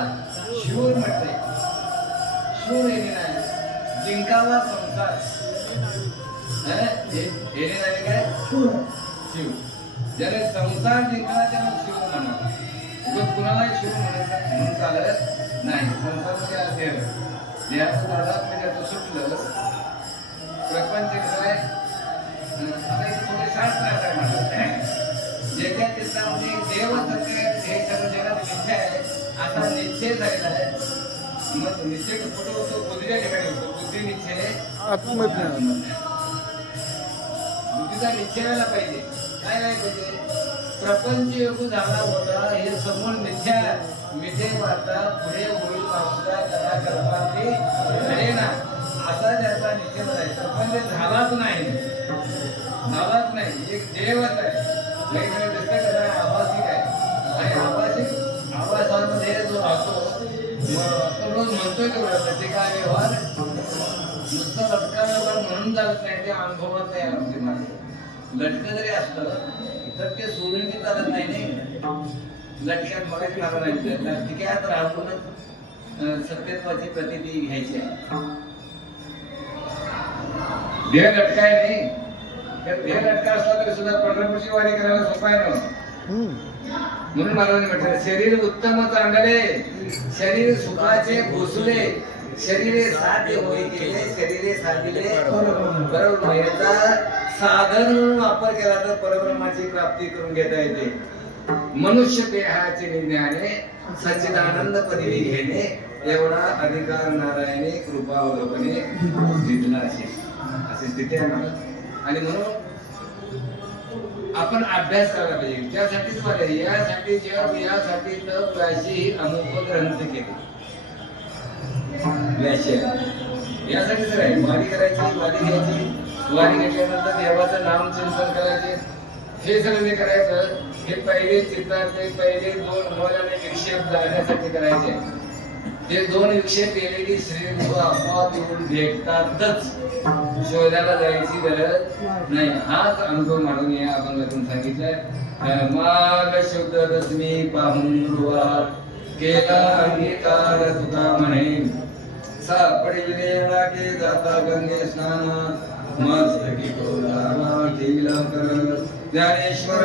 शिवूर म्हटले. शिवूर हे नाही जिंकावा संसार. हे नाही काय शिव. ज्याने संसार जिंकला त्याला शिव म्हणावा. कुणाला शिव म्हणून चालत नाही. संसार म्हणजे देहाचं दादा म्हणजे सुटलं प्रपंच काय थोडे शास्त्र असं म्हणतात. ज्याच्या चित्रामध्ये देव सत्य हे सर्व जगात मिथ्या आहे असा निश्चय झालेला आहे. मग निश्चय कुठे होतो? बुद्धीच्या ठिकाणी होतो. बुद्धी निश्चय बुद्धीचा निश्चय व्हायला पाहिजे. काय नाही पाहिजे? प्रपंच योग झाला होता हे समोर मिथ्या मिठे वाटता पुढे होईल पावसा करा करपाते घडे ना असा त्याचा निश्चय आहे. प्रपंच झालाच नाही. एक देवच आहे. वेगवेगळे दिसतं कसं आभासिक आहे. आणि आभासामध्ये जो राहतो तो रोज म्हणतोय तेवढं ते काय व्यवहार नुसतं लटका व्यवहार म्हणून चालत नाही. ते अनुभवात नाही आमचे माझे. लटकं जरी असलं तर ते सोडून चालत नाही. लटक्यात बघायची लागणार नाही. लटक्यात राहूनच सत्यत्वाची प्रतिती घ्यायची आहे. देह लटका आहे नाही. देह लटका असला तरी सुद्धा पंढरपूरची वारी करायला सोपा आहे ना. म्हणून महाराजांनी म्हटलं शरीर उत्तम चांगले शरीर सुखाचे भोसले शरीरे साध्य होई केले शरीरे साधिले बरोबर. याचा साधन म्हणून वापर केला तर परब्रह्माची प्राप्ती करून घेता येते. मनुष्य देहाचे निज्ञाने सच्चिदानंद पदवी घेणे एवढा अधिकार नारायणे कृपावलोकने दिला अशी स्थिती आहे. आणि म्हणून आपण अभ्यास करायला पाहिजे. त्यासाठीच मला यासाठी जग यासाठी तर व्यासी अमुक ग्रंथ केले. व्यासी यासाठीच आहे. वारी करायची, वारी घ्यायची. वारी घेतल्यानंतर देवाचं नाम चिंतन करायचे. हे सगळं मी करायचं. हे पहिले चित्राचे पहिले 2 मोल आणि विक्षेप जाण्यासाठी करायचे. ते 2 विक्षेप गेलेली श्री आपोआप येऊन भेटतातच. शोधायला जायची गरज नाही. हाच अनुभव म्हणून या अभंगातून सांगितलाय. माग शुद्ध रश्मी पाहून रुवात केला अंगीकार तुका म्हणे सापडिले वाटे जाता गंगे स्नान मस्तकी कोला ठेविला कर ज्ञानेश्वर